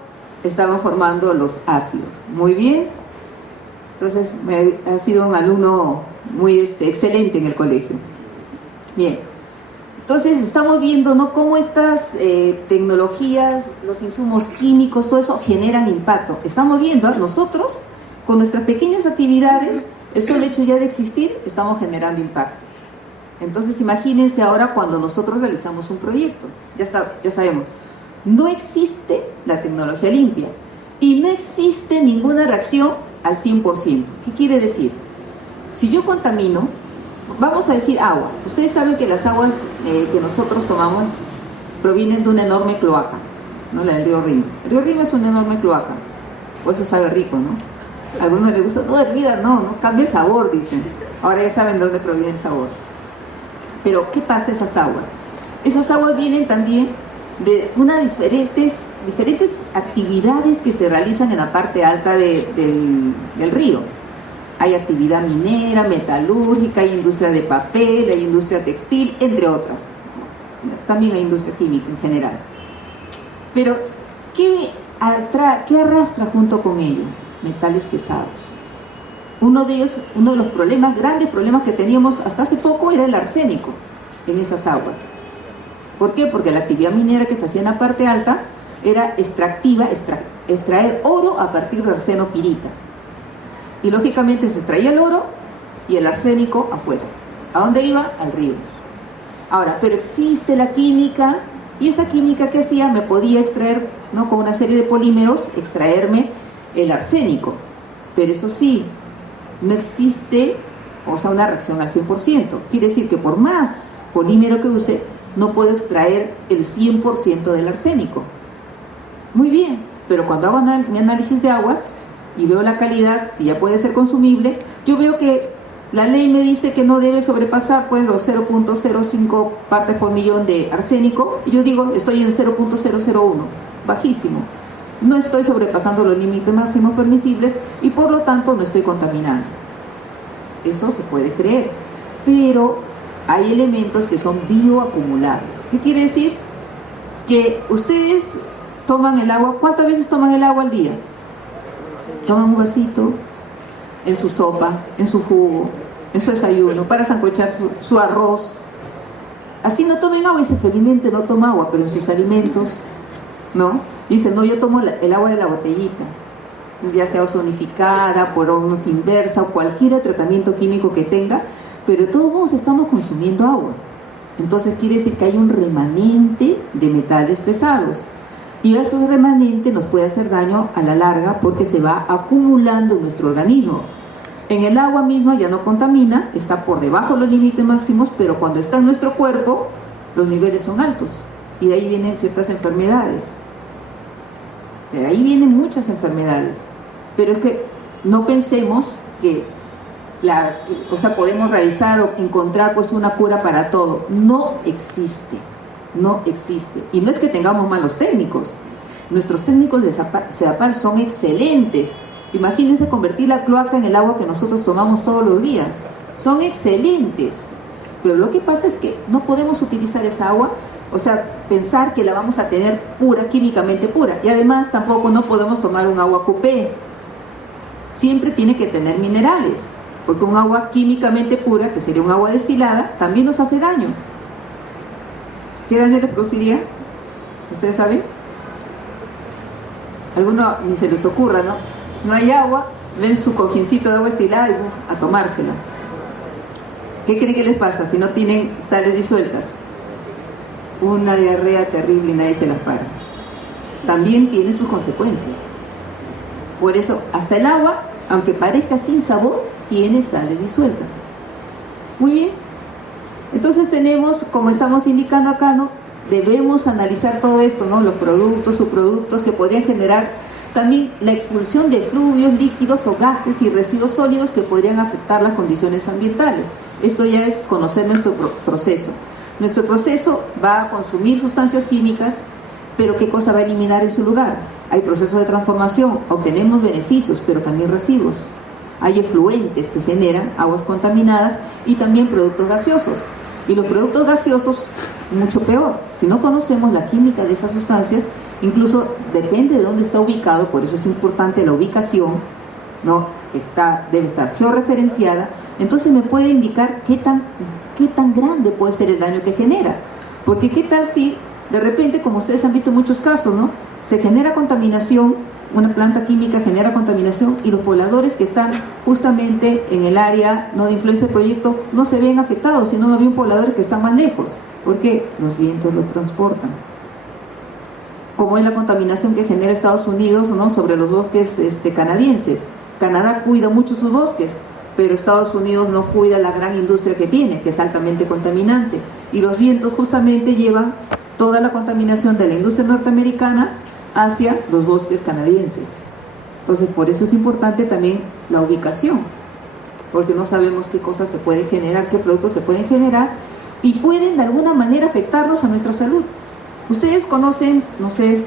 estaban formando los ácidos. Muy bien. Entonces, ha sido un alumno muy excelente en el colegio. Bien. Entonces, estamos viendo, ¿no?, cómo estas tecnologías, los insumos químicos, todo eso generan impacto. Estamos viendo, nosotros, con nuestras pequeñas actividades, el solo hecho ya de existir, estamos generando impacto. Entonces, imagínense ahora cuando nosotros realizamos un proyecto. Ya sabemos, no existe la tecnología limpia y no existe ninguna reacción al 100%. ¿Qué quiere decir? Si yo contamino, vamos a decir agua. Ustedes saben que las aguas que nosotros tomamos provienen de una enorme cloaca, ¿no? La del río Rin. El río Rin es una enorme cloaca, por eso sabe rico, ¿no? A algunos les gusta, no, hervida, no, cambia el sabor, dicen. Ahora ya saben de dónde proviene el sabor. Pero, ¿qué pasa esas aguas? Esas aguas vienen también de unas diferentes actividades que se realizan en la parte alta del río. Hay actividad minera, metalúrgica, hay industria de papel, hay industria textil, entre otras. También hay industria química en general. Pero, ¿qué arrastra junto con ello? Metales pesados. Uno de ellos, uno de los grandes problemas que teníamos hasta hace poco era el arsénico en esas aguas. ¿Por qué? Porque la actividad minera que se hacía en la parte alta era extractiva, extraer oro a partir de arsenopirita. Y lógicamente se extraía el oro y el arsénico afuera. ¿A dónde iba? Al río. Ahora, pero existe la química, y esa química que hacía me podía extraer, ¿no?, con una serie de polímeros, extraerme el arsénico. Pero eso sí, no existe, una reacción al 100%. Quiere decir que por más polímero que use, no puedo extraer el 100% del arsénico. Muy bien, pero cuando hago mi análisis de aguas y veo la calidad, si ya puede ser consumible, yo veo que la ley me dice que no debe sobrepasar pues los 0.05 partes por millón de arsénico, y yo digo, estoy en 0.001, bajísimo. No estoy sobrepasando los límites máximos permisibles y por lo tanto no estoy contaminando. Eso se puede creer, pero hay elementos que son bioacumulables. ¿Qué quiere decir? Que ustedes toman el agua. ¿Cuántas veces toman el agua al día? Toman un vasito en su sopa, en su jugo, en su desayuno, para sancochar su arroz. Así no tomen agua, dice, felizmente no toma agua, pero en sus alimentos, ¿no? Dice, no, yo tomo el agua de la botellita, ya sea ozonificada, por osmosis inversa o cualquier tratamiento químico que tenga, pero de todos modos estamos consumiendo agua. Entonces quiere decir que hay un remanente de metales pesados. Y esos remanentes nos puede hacer daño a la larga porque se va acumulando en nuestro organismo. En el agua misma ya no contamina, está por debajo de los límites máximos, pero cuando está en nuestro cuerpo, los niveles son altos. Y de ahí vienen ciertas enfermedades. De ahí vienen muchas enfermedades. Pero es que no pensemos que podemos realizar o encontrar pues una cura para todo. No existe. No existe. Y no es que tengamos malos técnicos. Nuestros técnicos de CEDAPAL son excelentes. Imagínense convertir la cloaca en el agua que nosotros tomamos todos los días. Son excelentes. Pero lo que pasa es que no podemos utilizar esa agua, pensar que la vamos a tener pura, químicamente pura. Y además tampoco no podemos tomar un agua cupé. Siempre tiene que tener minerales. Porque un agua químicamente pura, que sería un agua destilada, también nos hace daño. ¿Qué daño les produciría? ¿Ustedes saben? Alguno ni se les ocurra, ¿no? No hay agua, ven su cojincito de agua destilada y a tomársela. ¿Qué creen que les pasa si no tienen sales disueltas? Una diarrea terrible y nadie se las para. También tiene sus consecuencias. Por eso, hasta el agua, aunque parezca sin sabor, tiene sales disueltas. Muy bien. Entonces tenemos, como estamos indicando acá, ¿no?, debemos analizar todo esto, ¿no?, los productos, subproductos que podrían generar también la expulsión de fluidos, líquidos o gases y residuos sólidos que podrían afectar las condiciones ambientales. Esto ya es conocer nuestro proceso. Nuestro proceso va a consumir sustancias químicas, pero ¿qué cosa va a eliminar en su lugar? Hay procesos de transformación, obtenemos beneficios, pero también residuos. Hay efluentes que generan aguas contaminadas y también productos gaseosos. Y los productos gaseosos, mucho peor. Si no conocemos la química de esas sustancias, incluso depende de dónde está ubicado, por eso es importante la ubicación, ¿no?, debe estar georreferenciada. Entonces me puede indicar qué tan grande puede ser el daño que genera. Porque qué tal si, de repente, como ustedes han visto en muchos casos, ¿no?, se genera contaminación, una planta química genera contaminación y los pobladores que están justamente en el área no de influencia del proyecto no se ven afectados, sino más bien pobladores que están más lejos, porque los vientos lo transportan. Como es la contaminación que genera Estados Unidos, ¿no?, sobre los bosques canadienses. Canadá cuida mucho sus bosques, pero Estados Unidos no cuida la gran industria que tiene, que es altamente contaminante. Y los vientos justamente llevan toda la contaminación de la industria norteamericana hacia los bosques canadienses. Entonces, por eso es importante también la ubicación, porque no sabemos qué cosas se puede generar, qué productos se pueden generar y pueden de alguna manera afectarnos a nuestra salud. Ustedes conocen, no sé,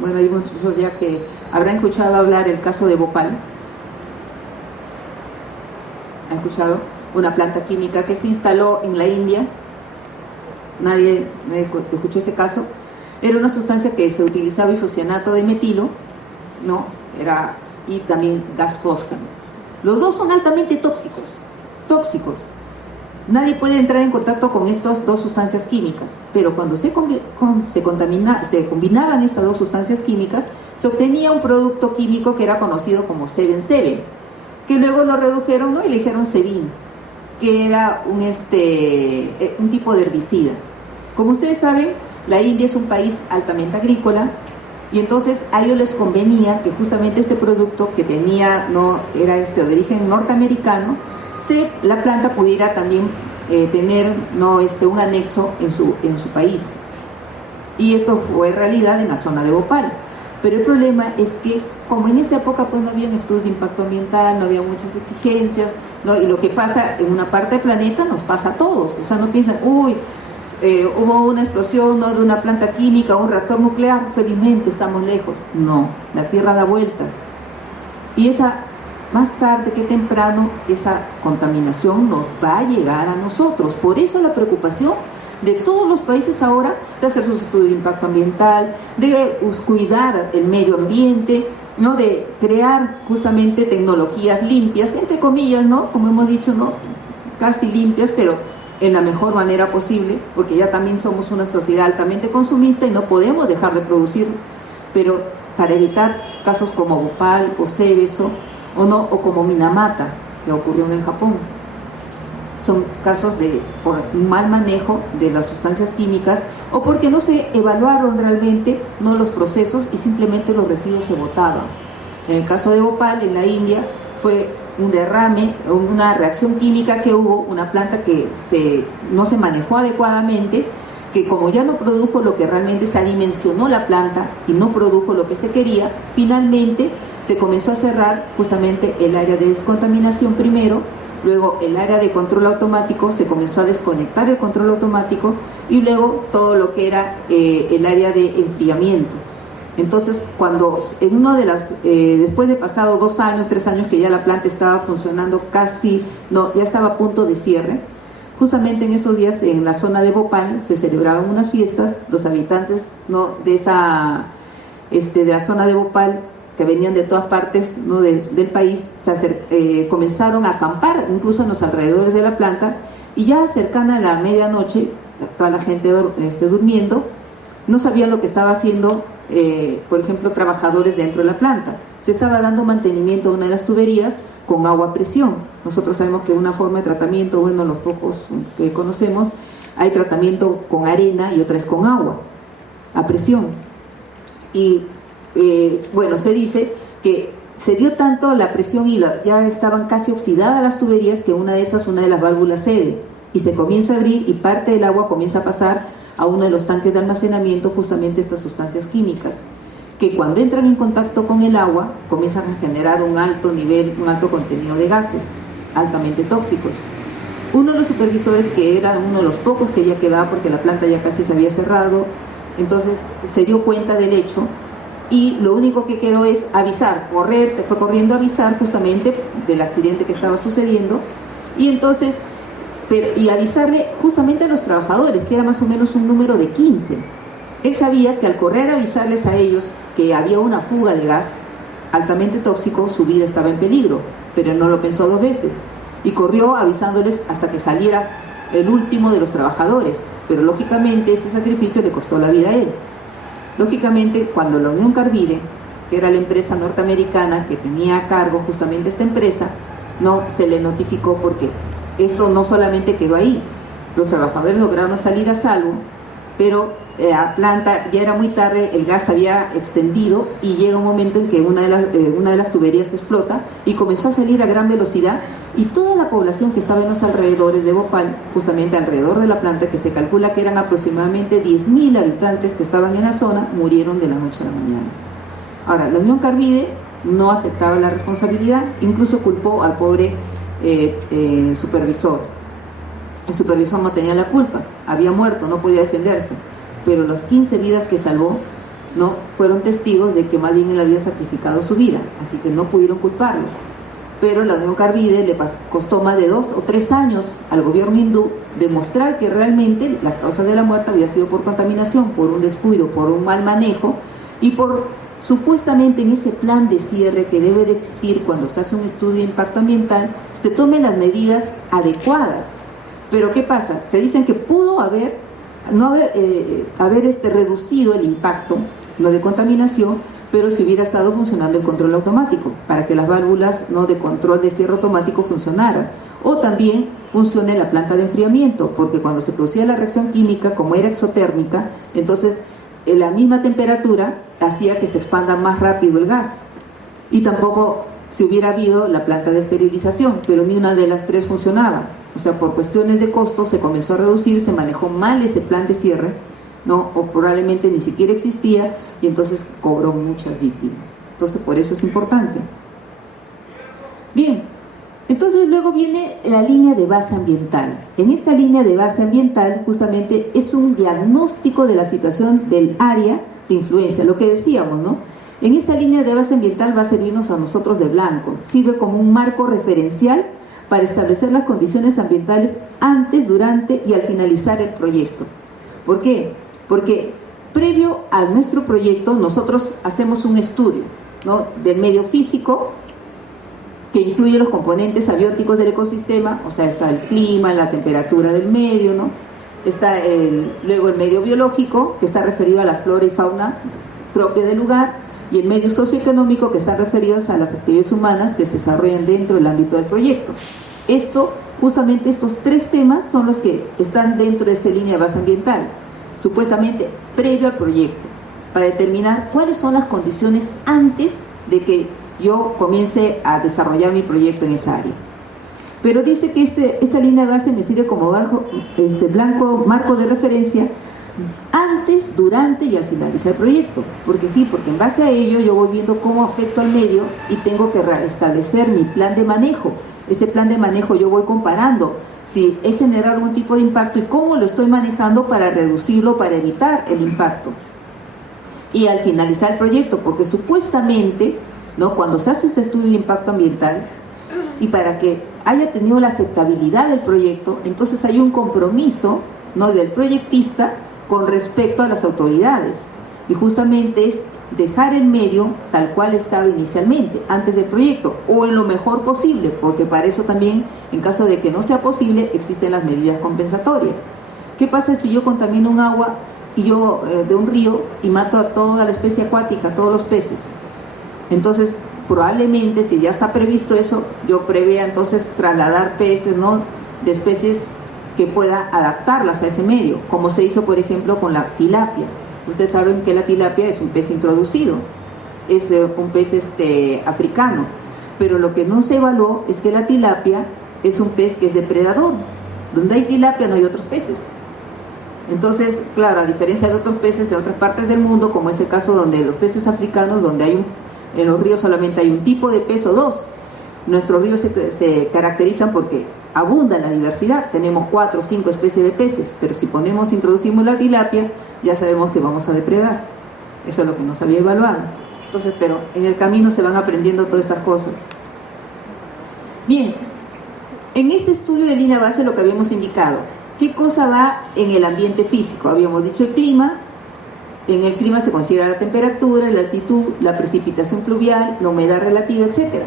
bueno, hay muchos ya que habrán escuchado hablar el caso de Bhopal. ¿Han escuchado? Una planta química que se instaló en la India. Nadie escuchó ese caso. Era una sustancia que se utilizaba isocianato de metilo, ¿no? Y también gas fósforo. Los dos son altamente tóxicos. Nadie puede entrar en contacto con estas dos sustancias químicas, pero cuando se combinaban estas dos sustancias químicas, se obtenía un producto químico que era conocido como 7-7, que luego lo redujeron, ¿no? Y le dijeron Sebin, que era un tipo de herbicida. Como ustedes saben, la India es un país altamente agrícola, y entonces a ellos les convenía que justamente este producto que tenía, no era de origen norteamericano, la planta pudiera también tener un anexo en su país. Y esto fue realidad en la zona de Bhopal. Pero el problema es que, como en esa época pues no habían estudios de impacto ambiental, no había muchas exigencias, ¿no? Y lo que pasa en una parte del planeta nos pasa a todos. O sea, no piensan, hubo una explosión, ¿no?, de una planta química, un reactor nuclear, felizmente estamos lejos. No, la Tierra da vueltas. Y más tarde que temprano, esa contaminación nos va a llegar a nosotros. Por eso la preocupación de todos los países ahora de hacer sus estudios de impacto ambiental, de cuidar el medio ambiente, ¿no?, de crear justamente tecnologías limpias, entre comillas, ¿no?, como hemos dicho, ¿no?, casi limpias, pero en la mejor manera posible, porque ya también somos una sociedad altamente consumista y no podemos dejar de producir, pero para evitar casos como Bhopal o Seveso, o como Minamata, que ocurrió en el Japón. Son casos por un mal manejo de las sustancias químicas o porque no se evaluaron realmente los procesos y simplemente los residuos se botaban. En el caso de Bhopal, en la India, fue un derrame, una reacción química que hubo, una planta que no se manejó adecuadamente, que como ya no produjo lo que realmente se dimensionó la planta y no produjo lo que se quería, finalmente se comenzó a cerrar justamente el área de descontaminación primero, luego el área de control automático, se comenzó a desconectar el control automático y luego todo lo que era el área de enfriamiento. Entonces, cuando después de pasado 2 años, 3 años que ya la planta estaba funcionando ya estaba a punto de cierre, justamente en esos días en la zona de Bhopal se celebraban unas fiestas, los habitantes, ¿no?, de la zona de Bhopal, que venían de todas partes, ¿no?, del país, comenzaron a acampar incluso en los alrededores de la planta, y ya cercana a la medianoche, toda la gente durmiendo, no sabían lo que estaba haciendo, por ejemplo, trabajadores dentro de la planta. Se estaba dando mantenimiento a una de las tuberías con agua a presión. Nosotros sabemos que una forma de tratamiento, bueno, los pocos que conocemos, hay tratamiento con arena y otra es con agua a presión. Y bueno, se dice que se dio tanto la presión y ya estaban casi oxidadas las tuberías que una de las válvulas cede y se comienza a abrir y parte del agua comienza a pasar a uno de los tanques de almacenamiento, justamente estas sustancias químicas, que cuando entran en contacto con el agua comienzan a generar un alto contenido de gases altamente tóxicos. Uno de los supervisores, que era uno de los pocos que ya quedaba porque la planta ya casi se había cerrado, entonces se dio cuenta del hecho y lo único que quedó es avisar, se fue corriendo a avisar justamente del accidente que estaba sucediendo, y entonces y avisarle justamente a los trabajadores, que era más o menos un número de 15. Él sabía que al correr a avisarles a ellos que había una fuga de gas altamente tóxico, su vida estaba en peligro, pero no lo pensó 2 veces y corrió avisándoles hasta que saliera el último de los trabajadores, pero lógicamente ese sacrificio le costó la vida a él. Lógicamente, cuando la Unión Carbide, que era la empresa norteamericana que tenía a cargo justamente esta empresa, no se le notificó, porque esto no solamente quedó ahí, los trabajadores lograron salir a salvo, pero la planta ya era muy tarde, el gas había extendido y llega un momento en que una de las tuberías explota y comenzó a salir a gran velocidad, y toda la población que estaba en los alrededores de Bhopal, justamente alrededor de la planta, que se calcula que eran aproximadamente 10.000 habitantes que estaban en la zona, murieron de la noche a la mañana. Ahora, la Unión Carbide no aceptaba la responsabilidad, incluso culpó al pobre supervisor. El supervisor no tenía la culpa, había muerto, no podía defenderse, pero las 15 vidas que salvó no fueron testigos de que más bien él había sacrificado su vida, así que no pudieron culparlo. Pero la Unión Carbide le costó más de 2 o 3 años al gobierno hindú demostrar que realmente las causas de la muerte había sido por contaminación, por un descuido, por un mal manejo y por supuestamente en ese plan de cierre que debe de existir cuando se hace un estudio de impacto ambiental, se tomen las medidas adecuadas. Pero ¿qué pasa? Se dicen que pudo haber reducido el impacto, no de contaminación, pero si hubiera estado funcionando el control automático, para que las válvulas no de control de cierre automático funcionaran. O también funcione la planta de enfriamiento, porque cuando se producía la reacción química, como era exotérmica, entonces la misma temperatura hacía que se expanda más rápido el gas. Y tampoco si hubiera habido la planta de esterilización, pero ni una de las tres funcionaba. O sea, por cuestiones de costo se comenzó a reducir, se manejó mal ese plan de cierre, ¿no? O probablemente ni siquiera existía, y entonces cobró muchas víctimas. Entonces, por eso es importante. Bien, entonces luego viene la línea de base ambiental. En esta línea de base ambiental, justamente, es un diagnóstico de la situación del área de influencia, lo que decíamos, ¿no? En esta línea de base ambiental va a servirnos a nosotros de blanco, sirve como un marco referencial para establecer las condiciones ambientales antes, durante y al finalizar el proyecto. ¿Por qué? Porque previo a nuestro proyecto nosotros hacemos un estudio, ¿no?, del medio físico, que incluye los componentes abióticos del ecosistema, o sea, está el clima, la temperatura del medio, ¿no? Está luego el medio biológico, que está referido a la flora y fauna propia del lugar, y el medio socioeconómico, que están referidos a las actividades humanas que se desarrollan dentro del ámbito del proyecto. Justamente estos 3 temas son los que están dentro de esta línea de base ambiental, supuestamente previo al proyecto, para determinar cuáles son las condiciones antes de que yo comience a desarrollar mi proyecto en esa área. Pero dice que esta línea de base me sirve como blanco marco de referencia antes, durante y al finalizar el proyecto. Porque sí, porque en base a ello yo voy viendo cómo afecto al medio y tengo que establecer mi plan de manejo. Ese plan de manejo yo voy comparando si he generado algún tipo de impacto y cómo lo estoy manejando para reducirlo, para evitar el impacto. Y al finalizar el proyecto, porque supuestamente, ¿no?, cuando se hace este estudio de impacto ambiental y para que haya tenido la aceptabilidad del proyecto, entonces hay un compromiso, ¿no?, del proyectista con respecto a las autoridades, y justamente es dejar el medio tal cual estaba inicialmente, antes del proyecto, o en lo mejor posible, porque para eso también, en caso de que no sea posible, existen las medidas compensatorias. ¿Qué pasa si yo contamino un agua de un río y mato a toda la especie acuática, a todos los peces? Entonces, probablemente, si ya está previsto eso, yo prevea entonces trasladar peces, ¿no?, de especies que pueda adaptarlas a ese medio, como se hizo, por ejemplo, con la tilapia. Ustedes saben que la tilapia es un pez introducido, es un pez africano, pero lo que no se evaluó es que la tilapia es un pez que es depredador. Donde hay tilapia no hay otros peces. Entonces, claro, a diferencia de otros peces de otras partes del mundo, como es el caso donde los peces africanos, donde en los ríos solamente hay un tipo de pez o 2, nuestros ríos se caracterizan porque abunda la diversidad, tenemos 4 o 5 especies de peces, pero si introducimos la tilapia, ya sabemos que vamos a depredar. Eso es lo que no se había evaluado. Entonces, pero en el camino se van aprendiendo todas estas cosas. Bien, en este estudio de línea base lo que habíamos indicado, ¿qué cosa va en el ambiente físico? Habíamos dicho el clima. En el clima se considera la temperatura, la altitud, la precipitación pluvial, la humedad relativa, etc.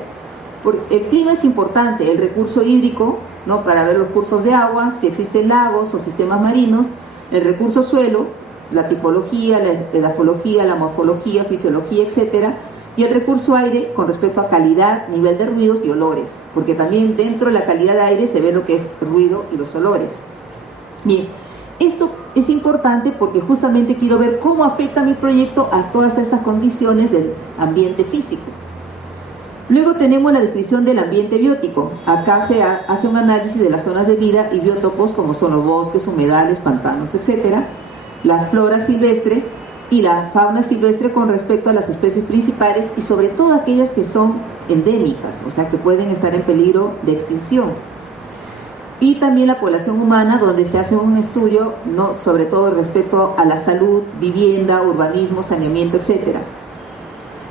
El clima es importante, el recurso hídrico, ¿no?, para ver los cursos de agua, si existen lagos o sistemas marinos, el recurso suelo, la tipología, la edafología, la morfología, fisiología, etc. Y el recurso aire con respecto a calidad, nivel de ruidos y olores, porque también dentro de la calidad de aire se ve lo que es ruido y los olores. Bien, esto es importante porque justamente quiero ver cómo afecta mi proyecto a todas esas condiciones del ambiente físico. Luego tenemos la descripción del ambiente biótico. Acá se hace un análisis de las zonas de vida y biótopos como son los bosques, humedales, pantanos, etc. La flora silvestre y la fauna silvestre con respecto a las especies principales y sobre todo aquellas que son endémicas, o sea que pueden estar en peligro de extinción. Y también la población humana, donde se hace un estudio, ¿no?, sobre todo respecto a la salud, vivienda, urbanismo, saneamiento, etc.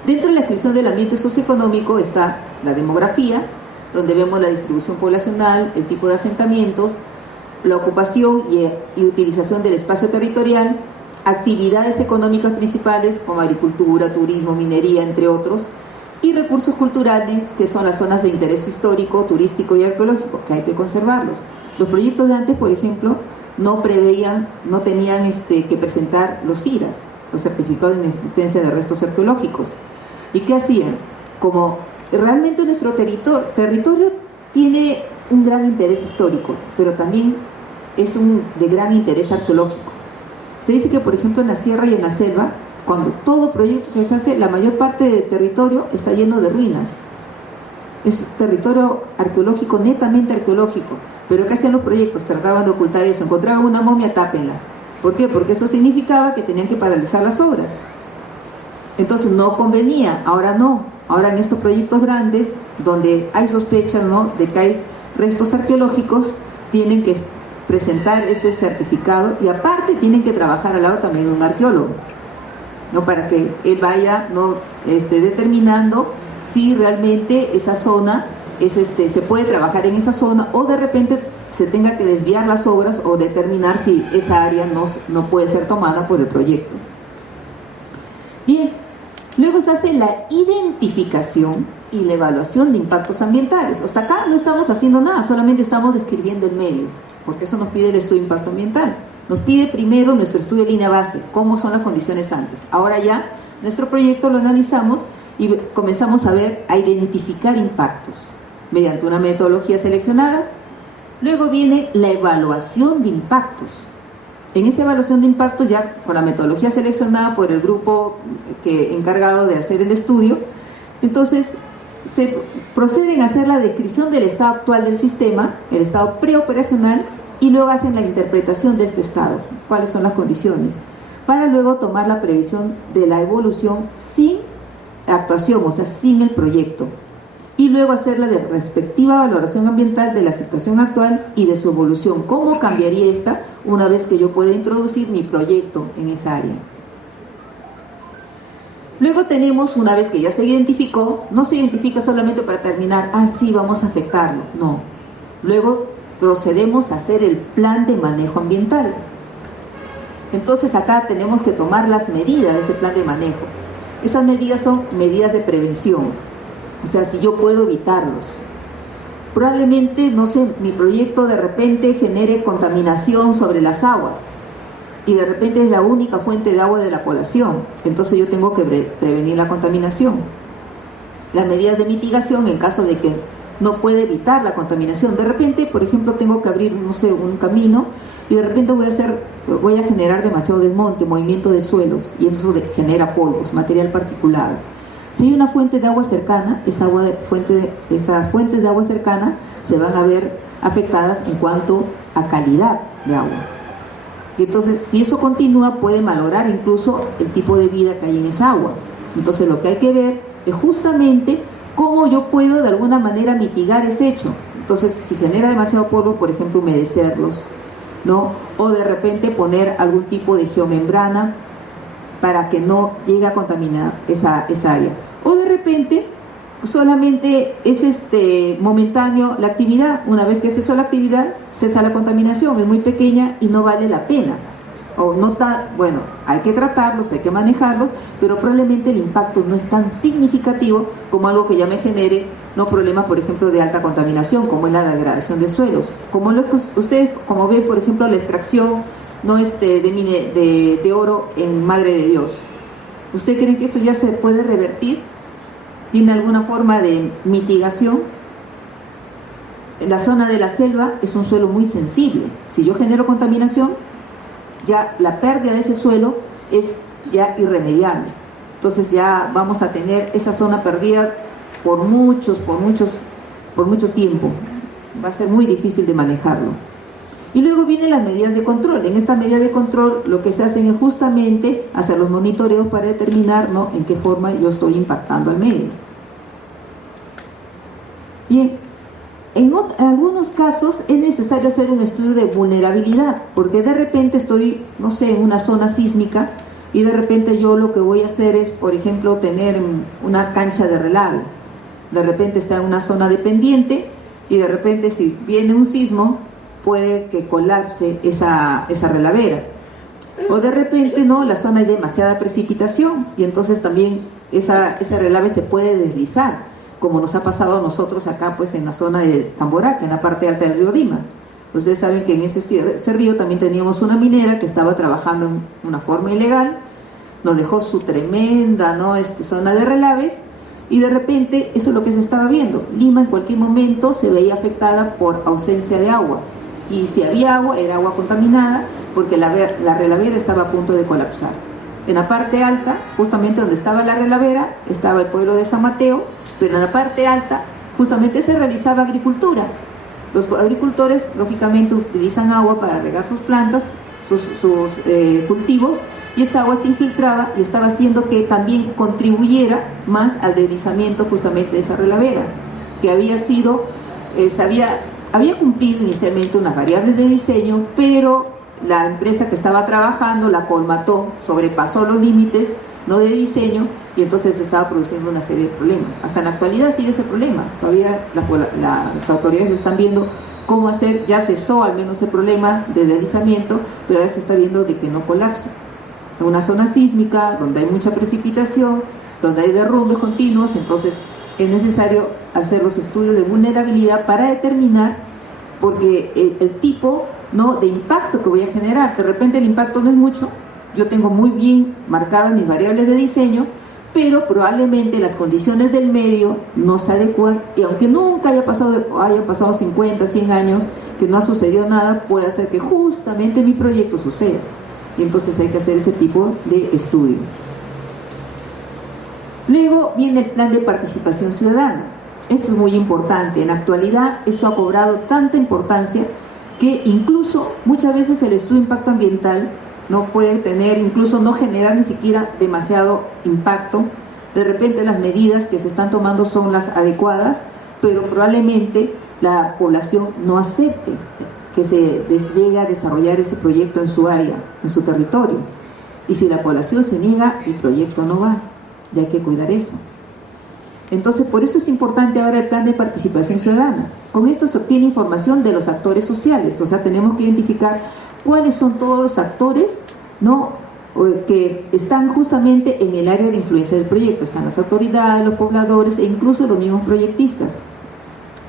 Dentro de la descripción del ambiente socioeconómico está la demografía, donde vemos la distribución poblacional, el tipo de asentamientos, la ocupación y utilización del espacio territorial, actividades económicas principales como agricultura, turismo, minería, entre otros, y recursos culturales, que son las zonas de interés histórico, turístico y arqueológico, que hay que conservarlos. Los proyectos de antes, por ejemplo, no tenían que presentar los CIRAS, los certificados de inexistencia de restos arqueológicos. ¿Y qué hacían? Como realmente nuestro territorio tiene un gran interés histórico, pero también es de gran interés arqueológico. Se dice que, por ejemplo, en la sierra y en la selva, cuando todo proyecto que se hace, la mayor parte del territorio está lleno de ruinas. Es territorio arqueológico, netamente arqueológico. Pero ¿qué hacían los proyectos? Trataban de ocultar eso. Encontraban una momia, tápenla. ¿Por qué? Porque eso significaba que tenían que paralizar las obras. Entonces no convenía. Ahora no. Ahora en estos proyectos grandes, donde hay sospechas, ¿no?, de que hay restos arqueológicos, tienen que presentar este certificado y aparte tienen que trabajar al lado también de un arqueólogo, ¿no?, para que él vaya, ¿no?, determinando si realmente esa zona se puede trabajar en esa zona, o de repente se tenga que desviar las obras o determinar si esa área no puede ser tomada por el proyecto. Bien, luego se hace la identificación y la evaluación de impactos ambientales. Hasta acá no estamos haciendo nada, solamente estamos describiendo el medio, porque eso nos pide el estudio de impacto ambiental. Nos pide primero nuestro estudio de línea base, cómo son las condiciones antes. Ahora ya nuestro proyecto lo analizamos y comenzamos a identificar impactos mediante una metodología seleccionada. Luego viene la evaluación de impactos. En esa evaluación de impactos, ya con la metodología seleccionada por el grupo encargado de hacer el estudio, entonces se proceden a hacer la descripción del estado actual del sistema, el estado preoperacional, y luego hacen la interpretación de este estado, cuáles son las condiciones, para luego tomar la previsión de la evolución sin actuación, o sea, sin el proyecto, y luego hacer la respectiva valoración ambiental de la situación actual y de su evolución, cómo cambiaría esta una vez que yo pueda introducir mi proyecto en esa área. Luego tenemos, una vez que ya se identificó, no se identifica solamente para terminar, sí, vamos a afectarlo, no. Luego procedemos a hacer el plan de manejo ambiental. Entonces acá tenemos que tomar las medidas de ese plan de manejo. Esas medidas son medidas de prevención, o sea, si yo puedo evitarlos. Probablemente, no sé, mi proyecto de repente genere contaminación sobre las aguas y de repente es la única fuente de agua de la población, entonces yo tengo que prevenir la contaminación. Las medidas de mitigación en caso de que no puede evitar la contaminación. De repente, por ejemplo, tengo que abrir, no sé, un camino y de repente voy a generar demasiado desmonte, movimiento de suelos, y eso genera polvos, material particulado. Si hay una fuente de agua cercana, esas fuentes de agua cercana se van a ver afectadas en cuanto a calidad de agua. Y entonces, si eso continúa, puede malograr incluso el tipo de vida que hay en esa agua. Entonces, lo que hay que ver es justamente cómo yo puedo de alguna manera mitigar ese hecho. Entonces, si genera demasiado polvo, por ejemplo, humedecerlos, ¿no? O de repente poner algún tipo de geomembrana para que no llegue a contaminar esa área. O de repente, solamente es momentáneo la actividad. Una vez que cesó la actividad, cesa la contaminación, es muy pequeña y no vale la pena. Bueno, hay que tratarlos, hay que manejarlos, pero probablemente el impacto no es tan significativo como algo que ya me genere problemas, por ejemplo, de alta contaminación, como es la degradación de suelos. Como ustedes, como ven, por ejemplo, la extracción de oro en Madre de Dios. ¿Usted cree que esto ya se puede revertir? ¿Tiene alguna forma de mitigación? En la zona de la selva es un suelo muy sensible. Si yo genero contaminación, ya la pérdida de ese suelo es ya irremediable. Entonces ya vamos a tener esa zona perdida por mucho tiempo. Va a ser muy difícil de manejarlo. Y luego vienen las medidas de control. En estas medidas de control lo que se hacen es justamente hacer los monitoreos para determinar, ¿no?, en qué forma yo estoy impactando al medio. Bien, en algunos casos es necesario hacer un estudio de vulnerabilidad, porque de repente estoy, no sé, en una zona sísmica y de repente yo lo que voy a hacer es, por ejemplo, tener una cancha de relave. De repente está en una zona de pendiente y de repente si viene un sismo puede que colapse esa relavera. O de repente, ¿no?, la zona hay demasiada precipitación y entonces también ese relave se puede deslizar, como nos ha pasado a nosotros acá pues en la zona de Tamboraca, en la parte alta del río Rima. Ustedes saben que en ese río también teníamos una minera que estaba trabajando en una forma ilegal, nos dejó su tremenda, ¿no?, zona de relaves, y de repente eso es lo que se estaba viendo. Lima en cualquier momento se veía afectada por ausencia de agua, y si había agua, era agua contaminada, porque la relavera estaba a punto de colapsar. En la parte alta, justamente donde estaba la relavera, estaba el pueblo de San Mateo, pero en la parte alta justamente se realizaba agricultura. Los agricultores lógicamente utilizan agua para regar sus plantas, sus cultivos, y esa agua se infiltraba y estaba haciendo que también contribuyera más al deslizamiento justamente de esa relavera, que había sido, había cumplido inicialmente unas variables de diseño, pero la empresa que estaba trabajando la colmató, sobrepasó los límites, no de diseño, y entonces se estaba produciendo una serie de problemas. Hasta en la actualidad sigue ese problema. Todavía las autoridades están viendo cómo hacer, ya cesó al menos el problema de deslizamiento, pero ahora se está viendo de que no colapse. En una zona sísmica, donde hay mucha precipitación, donde hay derrumbes continuos, entonces es necesario hacer los estudios de vulnerabilidad para determinar, porque el tipo, ¿no?, de impacto que voy a generar, de repente el impacto no es mucho, yo tengo muy bien marcadas mis variables de diseño, pero probablemente las condiciones del medio no se adecuan, y aunque nunca hayan pasado 50, 100 años que no ha sucedido nada, puede hacer que justamente mi proyecto suceda, y entonces hay que hacer ese tipo de estudio. Luego viene el plan de participación ciudadana. Esto es muy importante. En la actualidad esto ha cobrado tanta importancia que incluso muchas veces el estudio de impacto ambiental no puede tener, incluso no generar ni siquiera demasiado impacto. De repente las medidas que se están tomando son las adecuadas, pero probablemente la población no acepte que se llegue a desarrollar ese proyecto en su área, en su territorio. Y si la población se niega, el proyecto no va. Y hay que cuidar eso. Entonces, por eso es importante ahora el plan de participación ciudadana. Con esto se obtiene información de los actores sociales, o sea, tenemos que identificar cuáles son todos los actores, ¿no?, que están justamente en el área de influencia del proyecto. Están las autoridades, los pobladores e incluso los mismos proyectistas.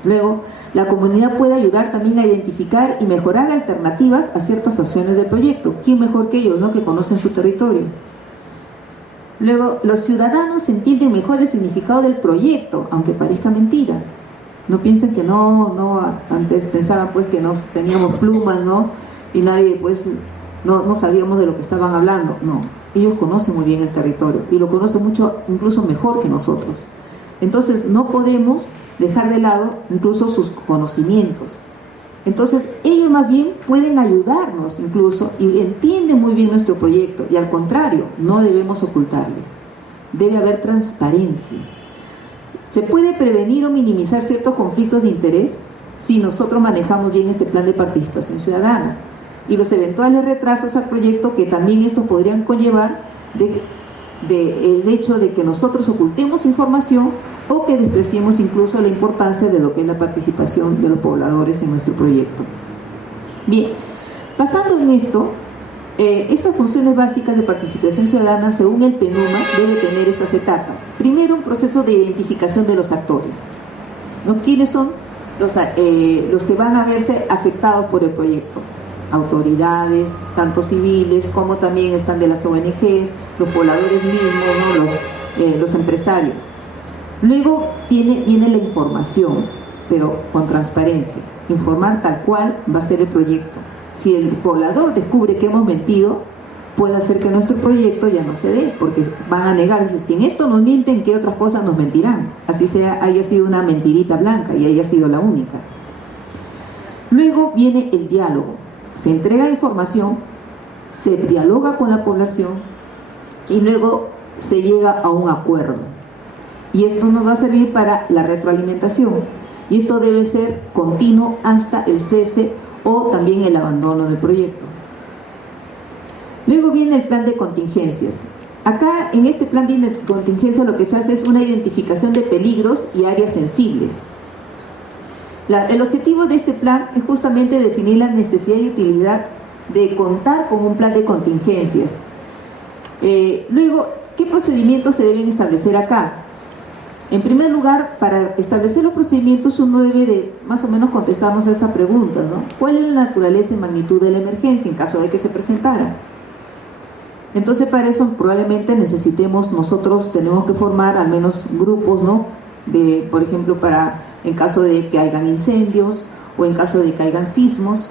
Luego, la comunidad puede ayudar también a identificar y mejorar alternativas a ciertas acciones del proyecto. ¿Quién mejor que ellos, ¿no?, que conocen su territorio? Luego, los ciudadanos entienden mejor el significado del proyecto, aunque parezca mentira. No piensen que antes pensaban pues que no teníamos plumas, ¿no?, y nadie pues no sabíamos de lo que estaban hablando. No, ellos conocen muy bien el territorio y lo conocen mucho, incluso mejor que nosotros. Entonces no podemos dejar de lado incluso sus conocimientos. Entonces ellos más bien pueden ayudarnos incluso y entienden muy bien nuestro proyecto, y al contrario, no debemos ocultarles. Debe haber transparencia. Se puede prevenir o minimizar ciertos conflictos de interés si nosotros manejamos bien este plan de participación ciudadana, y los eventuales retrasos al proyecto que también estos podrían conllevar el hecho de que nosotros ocultemos información o que despreciemos incluso la importancia de lo que es la participación de los pobladores en nuestro proyecto. Bien, basando en esto, estas funciones básicas de participación ciudadana, según el PENUMA, debe tener estas etapas. Primero, un proceso de identificación de los actores, ¿no? ¿Quiénes son los que van a verse afectados por el proyecto? Autoridades, tanto civiles como también están de las ONGs, los pobladores mismos, ¿no?, los empresarios. Luego viene la información, pero con transparencia. Informar tal cual va a ser el proyecto. Si el poblador descubre que hemos mentido, puede hacer que nuestro proyecto ya no se dé, porque van a negarse. Si en esto nos mienten, ¿qué otras cosas nos mentirán? Así sea, haya sido una mentirita blanca y haya sido la única. Luego viene el diálogo. Se entrega información, se dialoga con la población y luego se llega a un acuerdo. Y esto nos va a servir para la retroalimentación. Y esto debe ser continuo hasta el cese o también el abandono del proyecto. Luego viene el plan de contingencias. Acá en este plan de contingencia lo que se hace es una identificación de peligros y áreas sensibles. El objetivo de este plan es justamente definir la necesidad y utilidad de contar con un plan de contingencias. Luego, ¿qué procedimientos se deben establecer acá? En primer lugar, para establecer los procedimientos uno debe de más o menos contestarnos a esta pregunta, ¿no? ¿Cuál es la naturaleza y magnitud de la emergencia en caso de que se presentara? Entonces, para eso probablemente nosotros tenemos que formar al menos grupos, ¿no? Por ejemplo, en caso de que hayan incendios o en caso de que hayan sismos.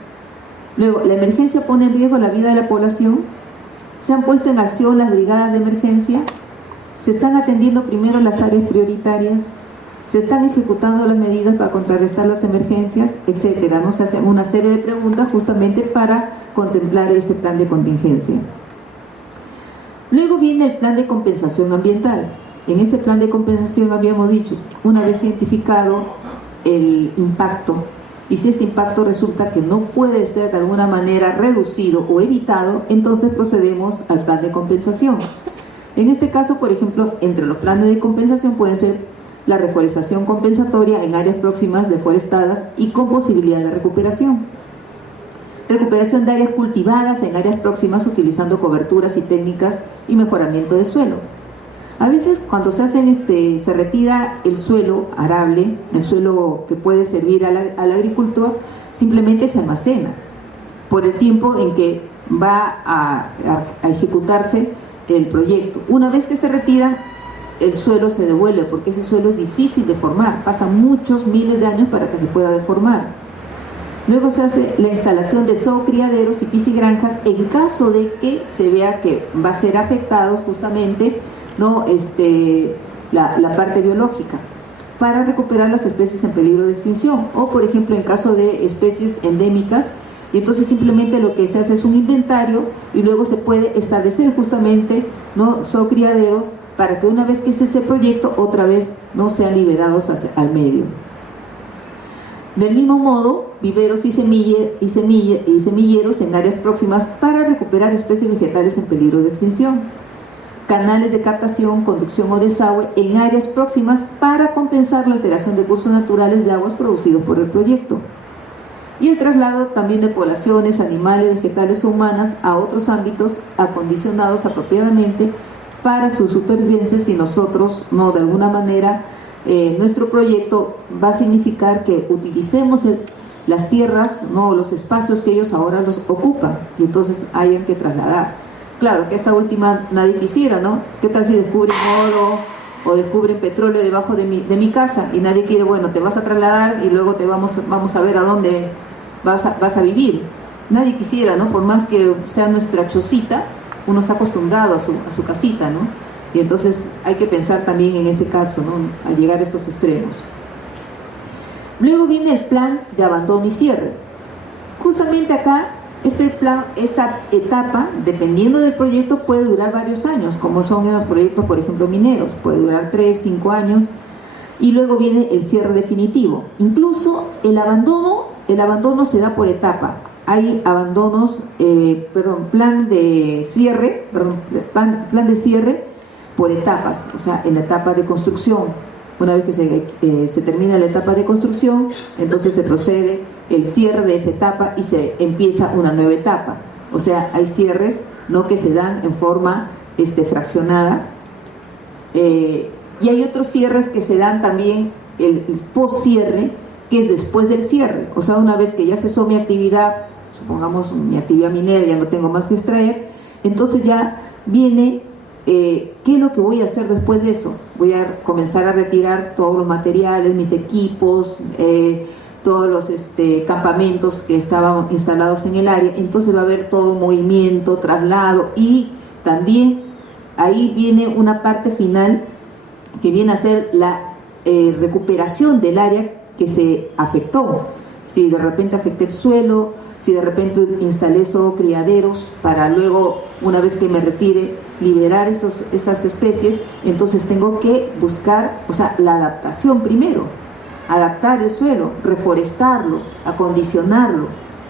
Luego, la emergencia pone en riesgo la vida de la población. Se han puesto en acción las brigadas de emergencia. Se están atendiendo primero las áreas prioritarias, se están ejecutando las medidas para contrarrestar las emergencias, etcétera, ¿no? Se hacen una serie de preguntas justamente para contemplar este plan de contingencia. Luego viene el plan de compensación ambiental. En este plan de compensación habíamos dicho, una vez identificado el impacto, y si este impacto resulta que no puede ser de alguna manera reducido o evitado, entonces procedemos al plan de compensación. En este caso, por ejemplo, entre los planes de compensación pueden ser la reforestación compensatoria en áreas próximas deforestadas y con posibilidad de recuperación. Recuperación de áreas cultivadas en áreas próximas utilizando coberturas y técnicas y mejoramiento de suelo. A veces cuando se retira el suelo arable, el suelo que puede servir al agricultor, simplemente se almacena por el tiempo en que va a ejecutarse el proyecto. Una vez que se retiran, el suelo se devuelve porque ese suelo es difícil de formar, pasan muchos miles de años para que se pueda deformar. Luego se hace la instalación de zoocriaderos y piscigranjas en caso de que se vea que va a ser afectados justamente, ¿no? la parte biológica, para recuperar las especies en peligro de extinción, o por ejemplo en caso de especies endémicas. Y entonces simplemente lo que se hace es un inventario y luego se puede establecer justamente, ¿no? Zoocriaderos para que una vez que ese proyecto otra vez no sean liberados al medio. Del mismo modo, viveros y semilleros en áreas próximas para recuperar especies vegetales en peligro de extinción. Canales de captación, conducción o desagüe en áreas próximas para compensar la alteración de cursos naturales de aguas producidos por el proyecto. Y el traslado también de poblaciones, animales, vegetales o humanas a otros ámbitos acondicionados apropiadamente para su supervivencia si nosotros, no, de alguna manera, nuestro proyecto va a significar que utilicemos las tierras, no, los espacios que ellos ahora los ocupan y entonces hayan que trasladar. Claro que esta última nadie quisiera, ¿no? ¿Qué tal si descubren oro o descubren petróleo debajo de mi casa y nadie quiere? Bueno, te vas a trasladar y luego vamos a ver a dónde vas a vivir. Nadie quisiera, ¿no? Por más que sea nuestra chocita, uno se ha acostumbrado a su casita, ¿no? Y entonces hay que pensar también en ese caso, ¿no? A llegar a esos extremos. Luego viene el plan de abandono y cierre. Justamente acá, esta etapa, dependiendo del proyecto, puede durar varios años, como son en los proyectos, por ejemplo, mineros, puede durar 3, 5 años, y luego viene el cierre definitivo. Incluso el abandono se da por etapa. Hay abandonos, plan de cierre por etapas, o sea, en la etapa de construcción. Una vez que se termina la etapa de construcción, entonces se procede el cierre de esa etapa y se empieza una nueva etapa. O sea, hay cierres, ¿no?, que se dan en forma fraccionada, y hay otros cierres que se dan también el post-cierre, que es después del cierre. O sea, una vez que ya cesó mi actividad, supongamos mi actividad minera, ya no tengo más que extraer, entonces ya viene ¿qué es lo que voy a hacer después de eso? Voy a comenzar a retirar todos los materiales, mis equipos, todos los campamentos que estaban instalados en el área. Entonces va a haber todo un movimiento, traslado, y también ahí viene una parte final que viene a ser la recuperación del área que se afectó. Si de repente afecté el suelo, si de repente instalé criaderos para luego, una vez que me retire, liberar esas especies, entonces tengo que buscar, o sea, la adaptación primero, adaptar el suelo, reforestarlo, acondicionarlo.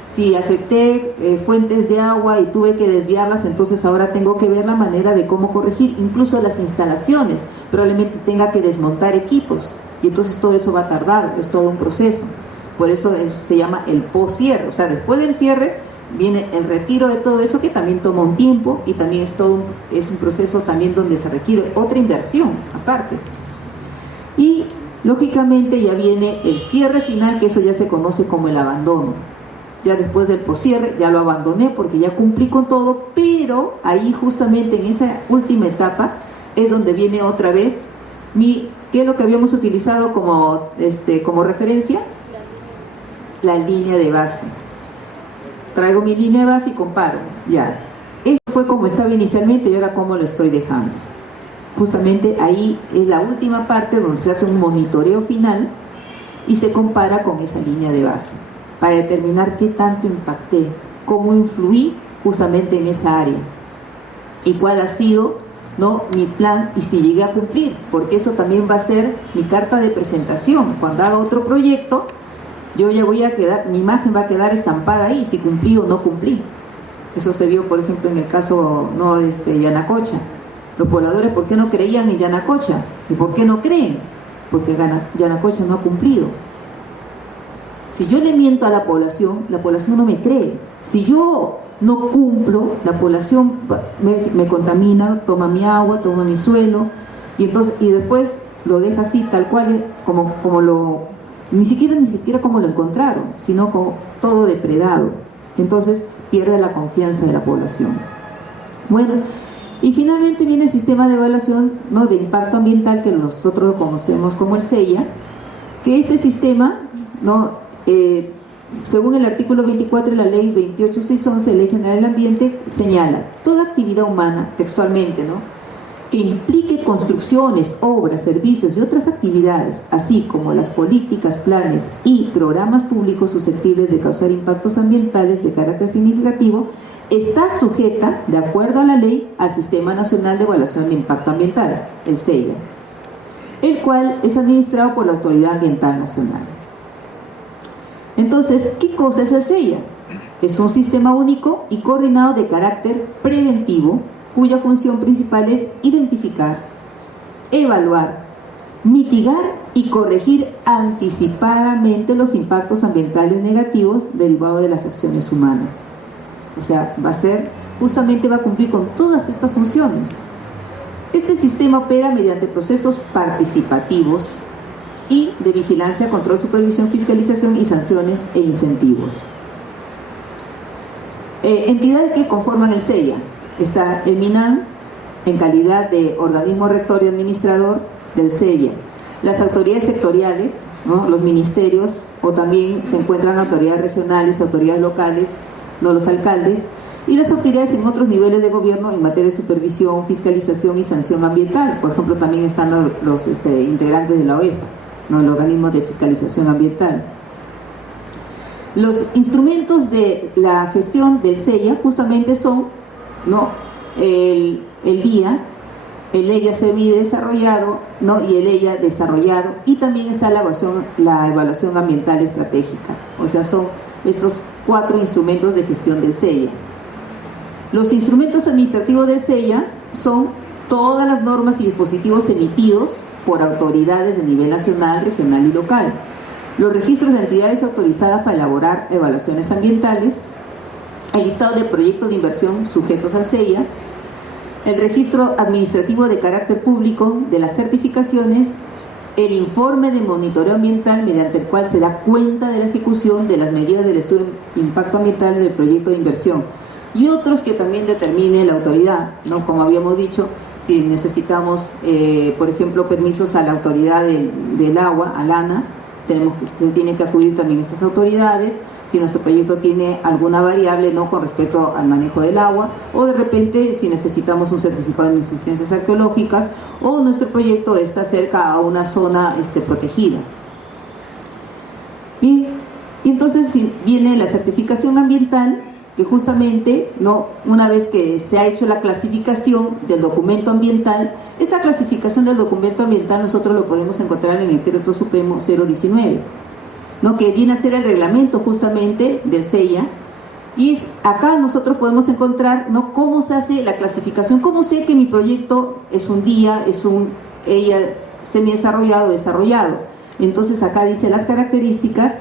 Si afecté fuentes de agua y tuve que desviarlas, entonces ahora tengo que ver la manera de cómo corregir, incluso las instalaciones, probablemente tenga que desmontar equipos, y entonces todo eso va a tardar, es todo un proceso. Por eso se llama el post-cierre, o sea, después del cierre viene el retiro de todo eso, que también toma un tiempo, y también es un proceso también donde se requiere otra inversión aparte. Y lógicamente ya viene el cierre final, que eso ya se conoce como el abandono. Ya después del poscierre ya lo abandoné porque ya cumplí con todo, pero ahí justamente en esa última etapa es donde viene otra vez ¿qué es lo que habíamos utilizado como referencia? La línea de base. Traigo mi línea de base y comparo. Ya, eso fue como estaba inicialmente y ahora cómo lo estoy dejando. Justamente ahí es la última parte donde se hace un monitoreo final y se compara con esa línea de base para determinar qué tanto impacté, cómo influí justamente en esa área y cuál ha sido, ¿no?, mi plan, y si llegué a cumplir, porque eso también va a ser mi carta de presentación. Cuando haga otro proyecto, yo ya voy a quedar, mi imagen va a quedar estampada ahí, si cumplí o no cumplí. Eso se vio, por ejemplo, en el caso Yanacocha. Los pobladores, ¿por qué no creían en Yanacocha? ¿Y por qué no creen? Porque Yanacocha no ha cumplido. Si yo le miento a la población no me cree. Si yo no cumplo, la población me contamina, toma mi agua, toma mi suelo, y después lo deja así, tal cual, ni siquiera como lo encontraron, sino como todo depredado. Entonces pierde la confianza de la población. Bueno, y finalmente viene el sistema de evaluación, ¿no?, de impacto ambiental, que nosotros lo conocemos como el SEIA, que este sistema, ¿no?, según el artículo 24 de la ley 28611, Ley General del Ambiente, señala: toda actividad humana, textualmente, ¿no?, que implique construcciones, obras, servicios y otras actividades, así como las políticas, planes y programas públicos susceptibles de causar impactos ambientales de carácter significativo, está sujeta, de acuerdo a la ley, al Sistema Nacional de Evaluación de Impacto Ambiental, el SEIA, el cual es administrado por la Autoridad Ambiental Nacional. Entonces, ¿qué cosa es el SEIA? Es un sistema único y coordinado de carácter preventivo, cuya función principal es identificar, evaluar, mitigar y corregir anticipadamente los impactos ambientales negativos derivados de las acciones humanas. O sea, va a cumplir con todas estas funciones. Este sistema opera mediante procesos participativos y de vigilancia, control, supervisión, fiscalización y sanciones e incentivos. Entidades que conforman el SEIA: está el MINAM en calidad de organismo rector y administrador del SEIA, las autoridades sectoriales, ¿no?, los ministerios, o también se encuentran autoridades regionales, autoridades locales, no, los alcaldes, y las autoridades en otros niveles de gobierno en materia de supervisión, fiscalización y sanción ambiental. Por ejemplo, también están los integrantes de la OEFA, ¿no?, el organismo de fiscalización ambiental. Los instrumentos de la gestión del SEIA justamente son, ¿no?, el DIA, el EIA SEBI desarrollado, ¿no?, y el EIA desarrollado, y también está la evaluación ambiental estratégica. O sea, son estos 4 instrumentos de gestión del SEIA. Los instrumentos administrativos del SEIA son todas las normas y dispositivos emitidos por autoridades de nivel nacional, regional y local, los registros de entidades autorizadas para elaborar evaluaciones ambientales, el listado de proyectos de inversión sujetos al SEIA, el registro administrativo de carácter público de las certificaciones, el informe de monitoreo ambiental mediante el cual se da cuenta de la ejecución de las medidas del estudio de impacto ambiental del proyecto de inversión, y otros que también determine la autoridad, ¿no?, como habíamos dicho, si necesitamos, por ejemplo, permisos a la autoridad del agua, al ANA, se tiene que acudir también a estas autoridades si nuestro proyecto tiene alguna variable, ¿no?, con respecto al manejo del agua, o de repente si necesitamos un certificado de inexistencias arqueológicas, o nuestro proyecto está cerca a una zona protegida. Bien, y entonces viene la certificación ambiental, que justamente, ¿no?, una vez que se ha hecho la clasificación del documento ambiental, esta clasificación del documento ambiental nosotros lo podemos encontrar en el Decreto Supremo 019, ¿no?, que viene a ser el reglamento justamente del CEIA, y acá nosotros podemos encontrar, ¿no?, cómo se hace la clasificación, cómo sé que mi proyecto es un día, es un semidesarrollado, desarrollado. Entonces acá dice las características.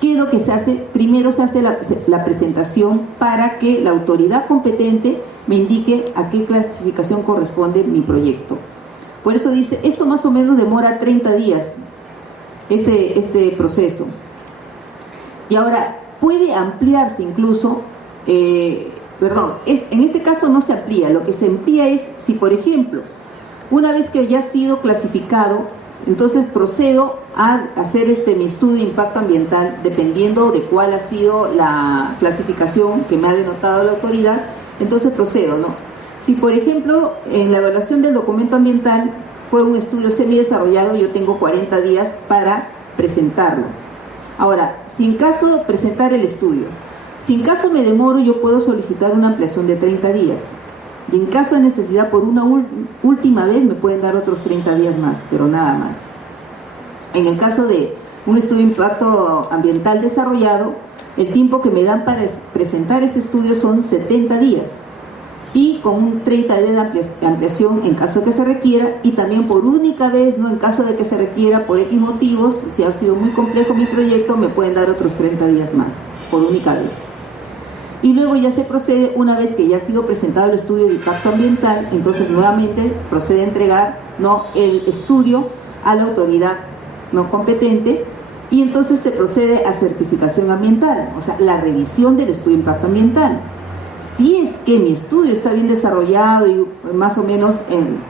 ¿Qué es lo que se hace? Primero se hace la presentación para que la autoridad competente me indique a qué clasificación corresponde mi proyecto. Por eso dice, esto más o menos demora 30 días, este proceso. Y ahora, puede ampliarse incluso, en este caso no se amplía, lo que se amplía es si, por ejemplo, una vez que ya ha sido clasificado, entonces procedo a hacer mi estudio de impacto ambiental, dependiendo de cuál ha sido la clasificación que me ha denotado la autoridad, entonces procedo, ¿no? Si, por ejemplo, en la evaluación del documento ambiental fue un estudio semidesarrollado, yo tengo 40 días para presentarlo. Ahora, si en caso presentar el estudio, si en caso me demoro, yo puedo solicitar una ampliación de 30 días. Y en caso de necesidad, por una última vez, me pueden dar otros 30 días más, pero nada más. En el caso de un estudio de impacto ambiental desarrollado, el tiempo que me dan para presentar ese estudio son 70 días. Y con un 30 días de ampliación en caso de que se requiera, y también por única vez, ¿no?, en caso de que se requiera por X motivos, si ha sido muy complejo mi proyecto, me pueden dar otros 30 días más, por única vez. Y luego ya se procede, una vez que ya ha sido presentado el estudio de impacto ambiental, entonces nuevamente procede a entregar, ¿no?, el estudio a la autoridad no competente, y entonces se procede a certificación ambiental, o sea, la revisión del estudio de impacto ambiental. Si es que mi estudio está bien desarrollado y más o menos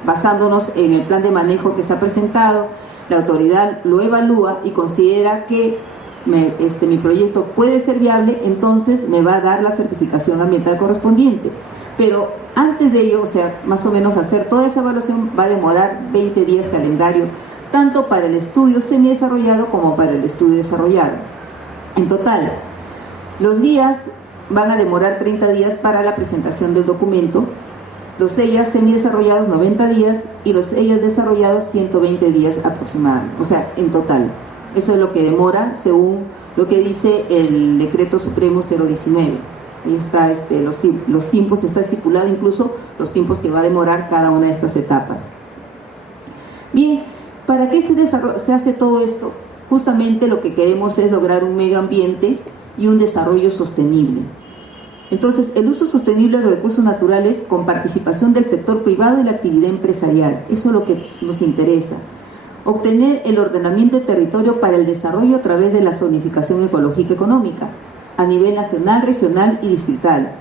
basándonos en el plan de manejo que se ha presentado, la autoridad lo evalúa y considera que mi proyecto puede ser viable, entonces me va a dar la certificación ambiental correspondiente. Pero antes de ello, o sea, más o menos hacer toda esa evaluación va a demorar 20 días calendario, tanto para el estudio semidesarrollado como para el estudio desarrollado. En total, los días van a demorar 30 días para la presentación del documento, los EIAs semidesarrollados 90 días y los EIAs desarrollados 120 días aproximadamente, o sea, en total. Eso es lo que demora según lo que dice el Decreto Supremo 019. Ahí está los tiempos, está estipulado incluso los tiempos que va a demorar cada una de estas etapas. Bien, ¿para qué se hace todo esto? Justamente lo que queremos es lograr un medio ambiente y un desarrollo sostenible. Entonces, el uso sostenible de los recursos naturales con participación del sector privado y la actividad empresarial, eso es lo que nos interesa. Obtener el ordenamiento de territorio para el desarrollo a través de la zonificación ecológica económica a nivel nacional, regional y distrital.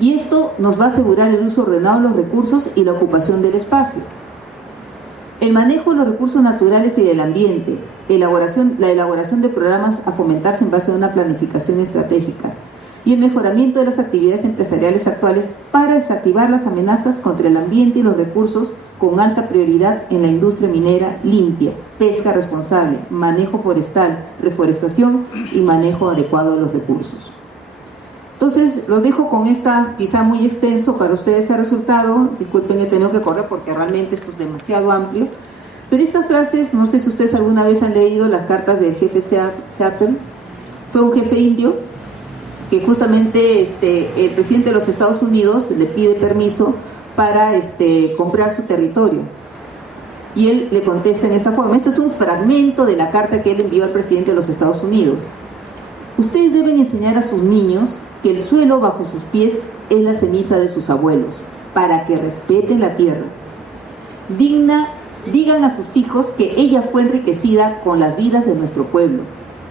Y esto nos va a asegurar el uso ordenado de los recursos y la ocupación del espacio. El manejo de los recursos naturales y del ambiente, la elaboración de programas a fomentarse en base a una planificación estratégica y el mejoramiento de las actividades empresariales actuales para desactivar las amenazas contra el ambiente y los recursos con alta prioridad en la industria minera limpia, pesca responsable, manejo forestal, reforestación y manejo adecuado de los recursos. Entonces, lo dejo con esta, quizá muy extenso para ustedes el resultado, disculpen, he tenido que correr porque realmente esto es demasiado amplio, pero estas frases, no sé si ustedes alguna vez han leído las cartas del jefe Seattle, fue un jefe indio, que justamente el presidente de los Estados Unidos le pide permiso para comprar su territorio. Y él le contesta en esta forma. Este es un fragmento de la carta que él envió al presidente de los Estados Unidos. Ustedes deben enseñar a sus niños que el suelo bajo sus pies es la ceniza de sus abuelos, para que respeten la tierra. Digan a sus hijos que ella fue enriquecida con las vidas de nuestro pueblo.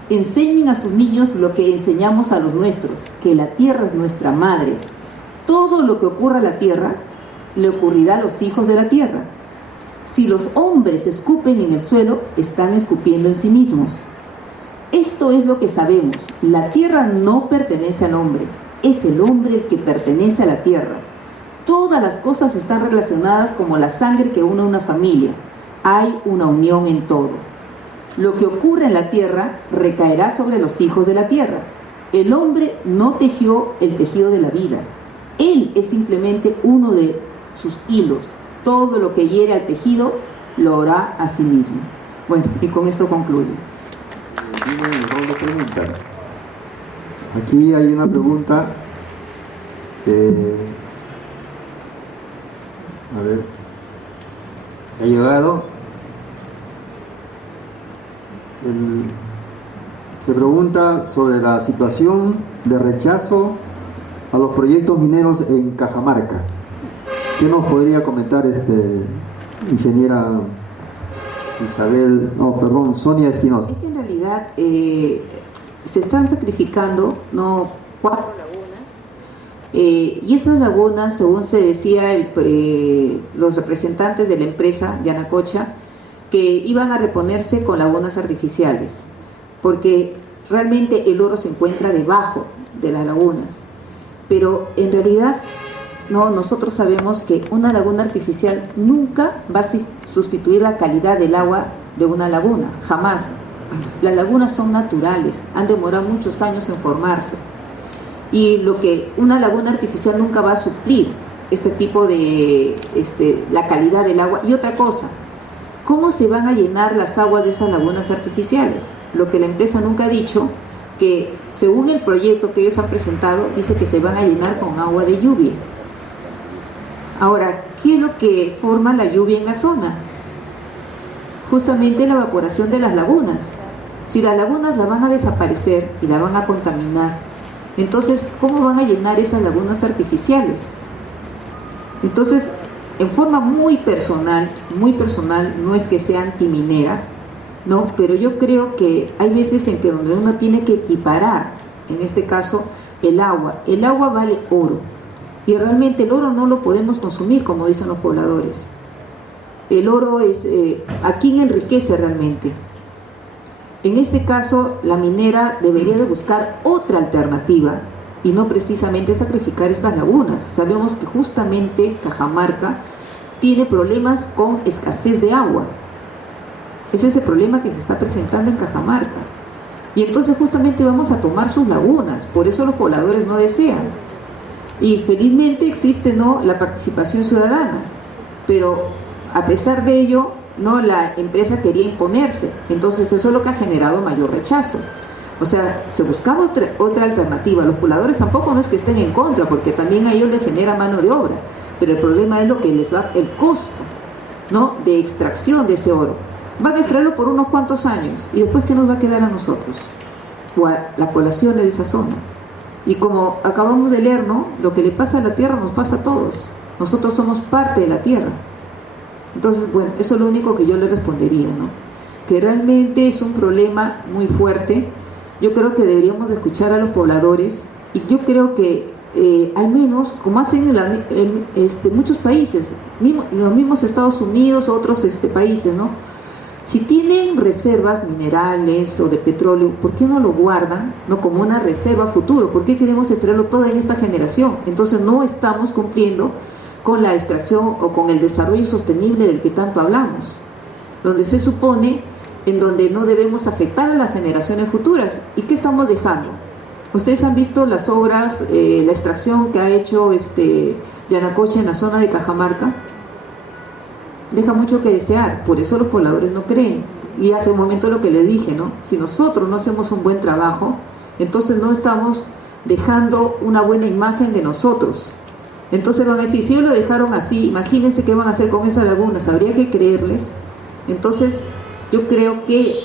Enseñen a sus niños lo que enseñamos a los nuestros, que la tierra es nuestra madre. Todo lo que ocurra a la tierra, le ocurrirá a los hijos de la tierra. Si los hombres escupen en el suelo, están escupiendo en sí mismos. Esto es lo que sabemos. La tierra no pertenece al hombre, es el hombre el que pertenece a la tierra. Todas las cosas están relacionadas como la sangre que une a una familia. Hay una unión en todo. Lo que ocurre en la tierra recaerá sobre los hijos de la tierra. El hombre no tejió el tejido de la vida. Él es simplemente uno de sus hilos. Todo lo que hiere al tejido lo hará a sí mismo. Bueno, y con esto concluyo. Viene el rol de preguntas. Aquí hay una pregunta. A ver. Ha llegado. Se pregunta sobre la situación de rechazo a los proyectos mineros en Cajamarca. ¿Qué nos podría comentar ingeniera Sonia Espinosa? Es que en realidad se están sacrificando 4 lagunas y esas lagunas, según se decía los representantes de la empresa Yanacocha, que iban a reponerse con lagunas artificiales, porque realmente el oro se encuentra debajo de las lagunas. Pero en realidad nosotros sabemos que una laguna artificial nunca va a sustituir la calidad del agua de una laguna, jamás. Las lagunas son naturales, han demorado muchos años en formarse, y lo que una laguna artificial nunca va a suplir este tipo de la calidad del agua. Y otra cosa, ¿cómo se van a llenar las aguas de esas lagunas artificiales? Lo que la empresa nunca ha dicho, que según el proyecto que ellos han presentado, dice que se van a llenar con agua de lluvia. Ahora, ¿qué es lo que forma la lluvia en la zona? Justamente la evaporación de las lagunas. Si las lagunas las van a desaparecer y las van a contaminar, entonces, ¿cómo van a llenar esas lagunas artificiales? Entonces, en forma muy personal, no es que sea antiminera, ¿no? Pero yo creo que hay veces en que donde uno tiene que equiparar, en este caso, el agua. El agua vale oro, y realmente el oro no lo podemos consumir, como dicen los pobladores. El oro es a quién enriquece realmente. En este caso, la minera debería de buscar otra alternativa y no precisamente sacrificar estas lagunas. Sabemos que justamente Cajamarca tiene problemas con escasez de agua. Ese es el problema que se está presentando en Cajamarca. Y entonces justamente vamos a tomar sus lagunas, por eso los pobladores no desean. Y felizmente existe la participación ciudadana, pero a pesar de ello, la empresa quería imponerse. Entonces eso es lo que ha generado mayor rechazo. O sea, se buscaba otra alternativa. Los pobladores tampoco no es que estén en contra, porque también a ellos les genera mano de obra, pero el problema es lo que les va, el costo, de extracción de ese oro. Van a extraerlo por unos cuantos años, y después ¿qué nos va a quedar a nosotros? O a la población de esa zona. Y como acabamos de leer, lo que le pasa a la tierra nos pasa a todos. Nosotros somos parte de la tierra. Entonces, bueno, eso es lo único que yo le respondería, que realmente es un problema muy fuerte. Yo creo que deberíamos de escuchar a los pobladores, y yo creo que al menos, como hacen en muchos países, los mismos Estados Unidos, otros países, si tienen reservas minerales o de petróleo, ¿por qué no lo guardan como una reserva futuro? ¿Por qué queremos extraerlo todo en esta generación? Entonces no estamos cumpliendo con la extracción o con el desarrollo sostenible del que tanto hablamos, donde se supone en donde no debemos afectar a las generaciones futuras. ¿Y qué estamos dejando? Ustedes han visto las obras, la extracción que ha hecho Yanacocha en la zona de Cajamarca. Deja mucho que desear, por eso los pobladores no creen. Y hace un momento lo que les dije, si nosotros no hacemos un buen trabajo, entonces no estamos dejando una buena imagen de nosotros. Entonces van a decir, si ellos lo dejaron así, imagínense qué van a hacer con esas lagunas, habría que creerles. Entonces yo creo que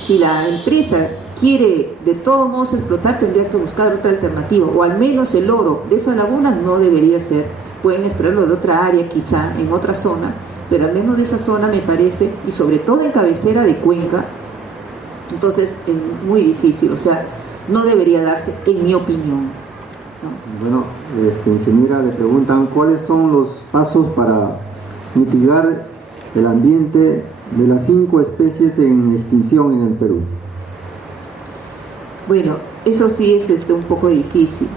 si la empresa quiere de todos modos explotar, tendría que buscar otra alternativa, o al menos el oro de esas lagunas no debería ser. Pueden extraerlo de otra área, quizá en otra zona, pero al menos de esa zona me parece, y sobre todo en cabecera de cuenca, entonces es muy difícil, o sea, no debería darse, en mi opinión. Bueno, ingeniera, le preguntan cuáles son los pasos para mitigar el ambiente de las 5 especies en extinción en el Perú. Bueno, eso sí es un poco difícil.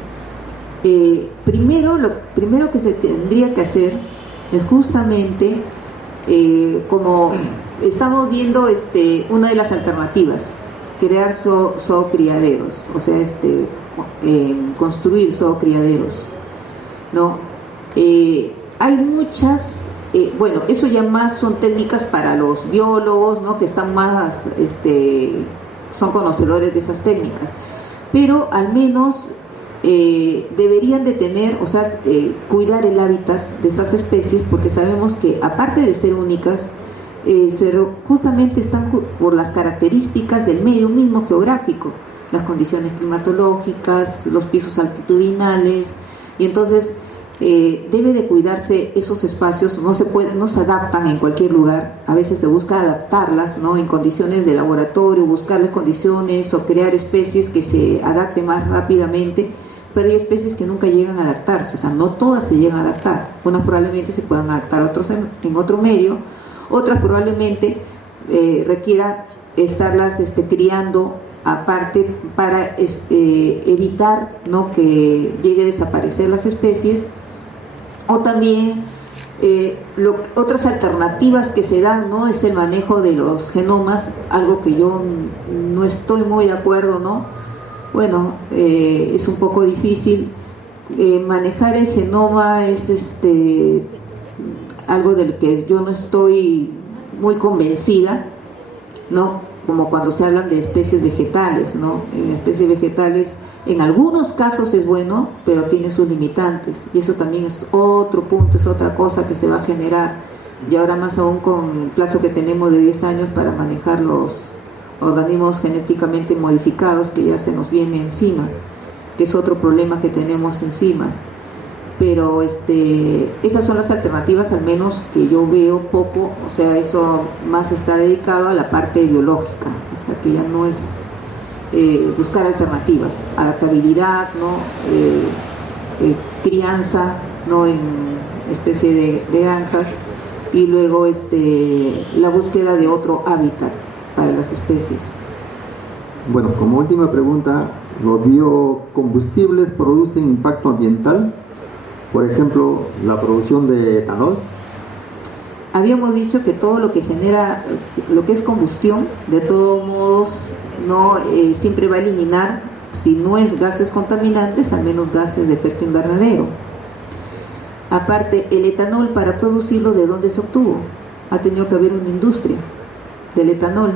Lo primero que se tendría que hacer es justamente, como estamos viendo, una de las alternativas, crear zoocriaderos, o sea, construir zoocriaderos, ¿no? Hay muchas, bueno, eso ya más son técnicas para los biólogos, ¿no? Que están más, son conocedores de esas técnicas, pero al menos deberían de tener, o sea, cuidar el hábitat de estas especies, porque sabemos que aparte de ser únicas, justamente están por las características del medio mismo geográfico, las condiciones climatológicas, los pisos altitudinales, y entonces debe de cuidarse esos espacios. No se adaptan en cualquier lugar, a veces se busca adaptarlas, ¿no? En condiciones de laboratorio, buscarles condiciones o crear especies que se adapten más rápidamente, pero hay especies que nunca llegan a adaptarse, o sea, no todas se llegan a adaptar. Unas probablemente se puedan adaptar a otros en otro medio, otras probablemente requiera estarlas criando aparte para evitar, ¿no? Que llegue a desaparecer las especies. O también otras alternativas que se dan, ¿no? Es el manejo de los genomas, algo que yo no estoy muy de acuerdo, ¿no? Bueno, es un poco difícil. Manejar el genoma es algo del que yo no estoy muy convencida, ¿no? Como cuando se hablan de especies vegetales, ¿no? En especies vegetales, en algunos casos es bueno, pero tiene sus limitantes, y eso también es otro punto, es otra cosa que se va a generar, y ahora más aún con el plazo que tenemos de 10 años para manejar los organismos genéticamente modificados, que ya se nos viene encima, que es otro problema que tenemos encima. Pero esas son las alternativas, al menos que yo veo poco, o sea, eso más está dedicado a la parte biológica, o sea, que ya no es buscar alternativas, adaptabilidad, ¿no? Crianza, ¿no? En especie de granjas, y luego la búsqueda de otro hábitat para las especies. Bueno, como última pregunta, ¿los biocombustibles producen impacto ambiental? Por ejemplo, la producción de etanol. Habíamos dicho que todo lo que genera, lo que es combustión, de todos modos, no siempre va a eliminar, si no es gases contaminantes, al menos gases de efecto invernadero. Aparte, el etanol, para producirlo, ¿de dónde se obtuvo? Ha tenido que haber una industria del etanol.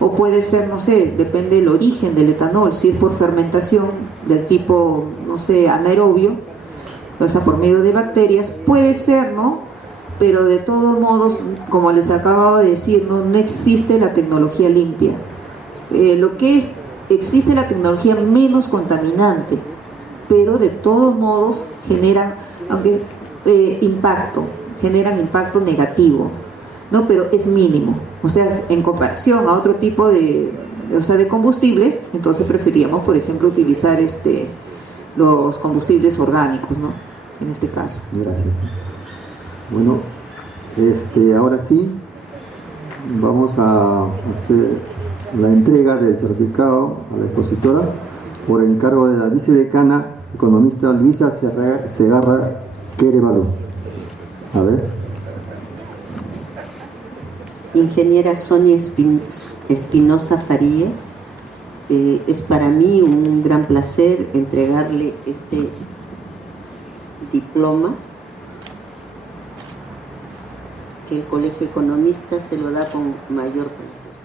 O puede ser, no sé, depende del origen del etanol, si es por fermentación del tipo, no sé, anaerobio, o sea, por medio de bacterias, puede ser, ¿no? Pero de todos modos, como les acababa de decir, no existe la tecnología limpia. Existe la tecnología menos contaminante, pero de todos modos generan, aunque generan impacto negativo, ¿no? Pero es mínimo. O sea, en comparación a otro tipo de combustibles, entonces preferíamos, por ejemplo, utilizar los combustibles orgánicos, ¿no? En este caso. Gracias. Bueno, ahora sí vamos a hacer la entrega del certificado a la expositora por encargo de la vicedecana economista Luisa Segarra Querevalú. A ver. Ingeniera Sonia Espinosa Farías, es para mí un gran placer entregarle este diploma que el Colegio Economista se lo da con mayor placer.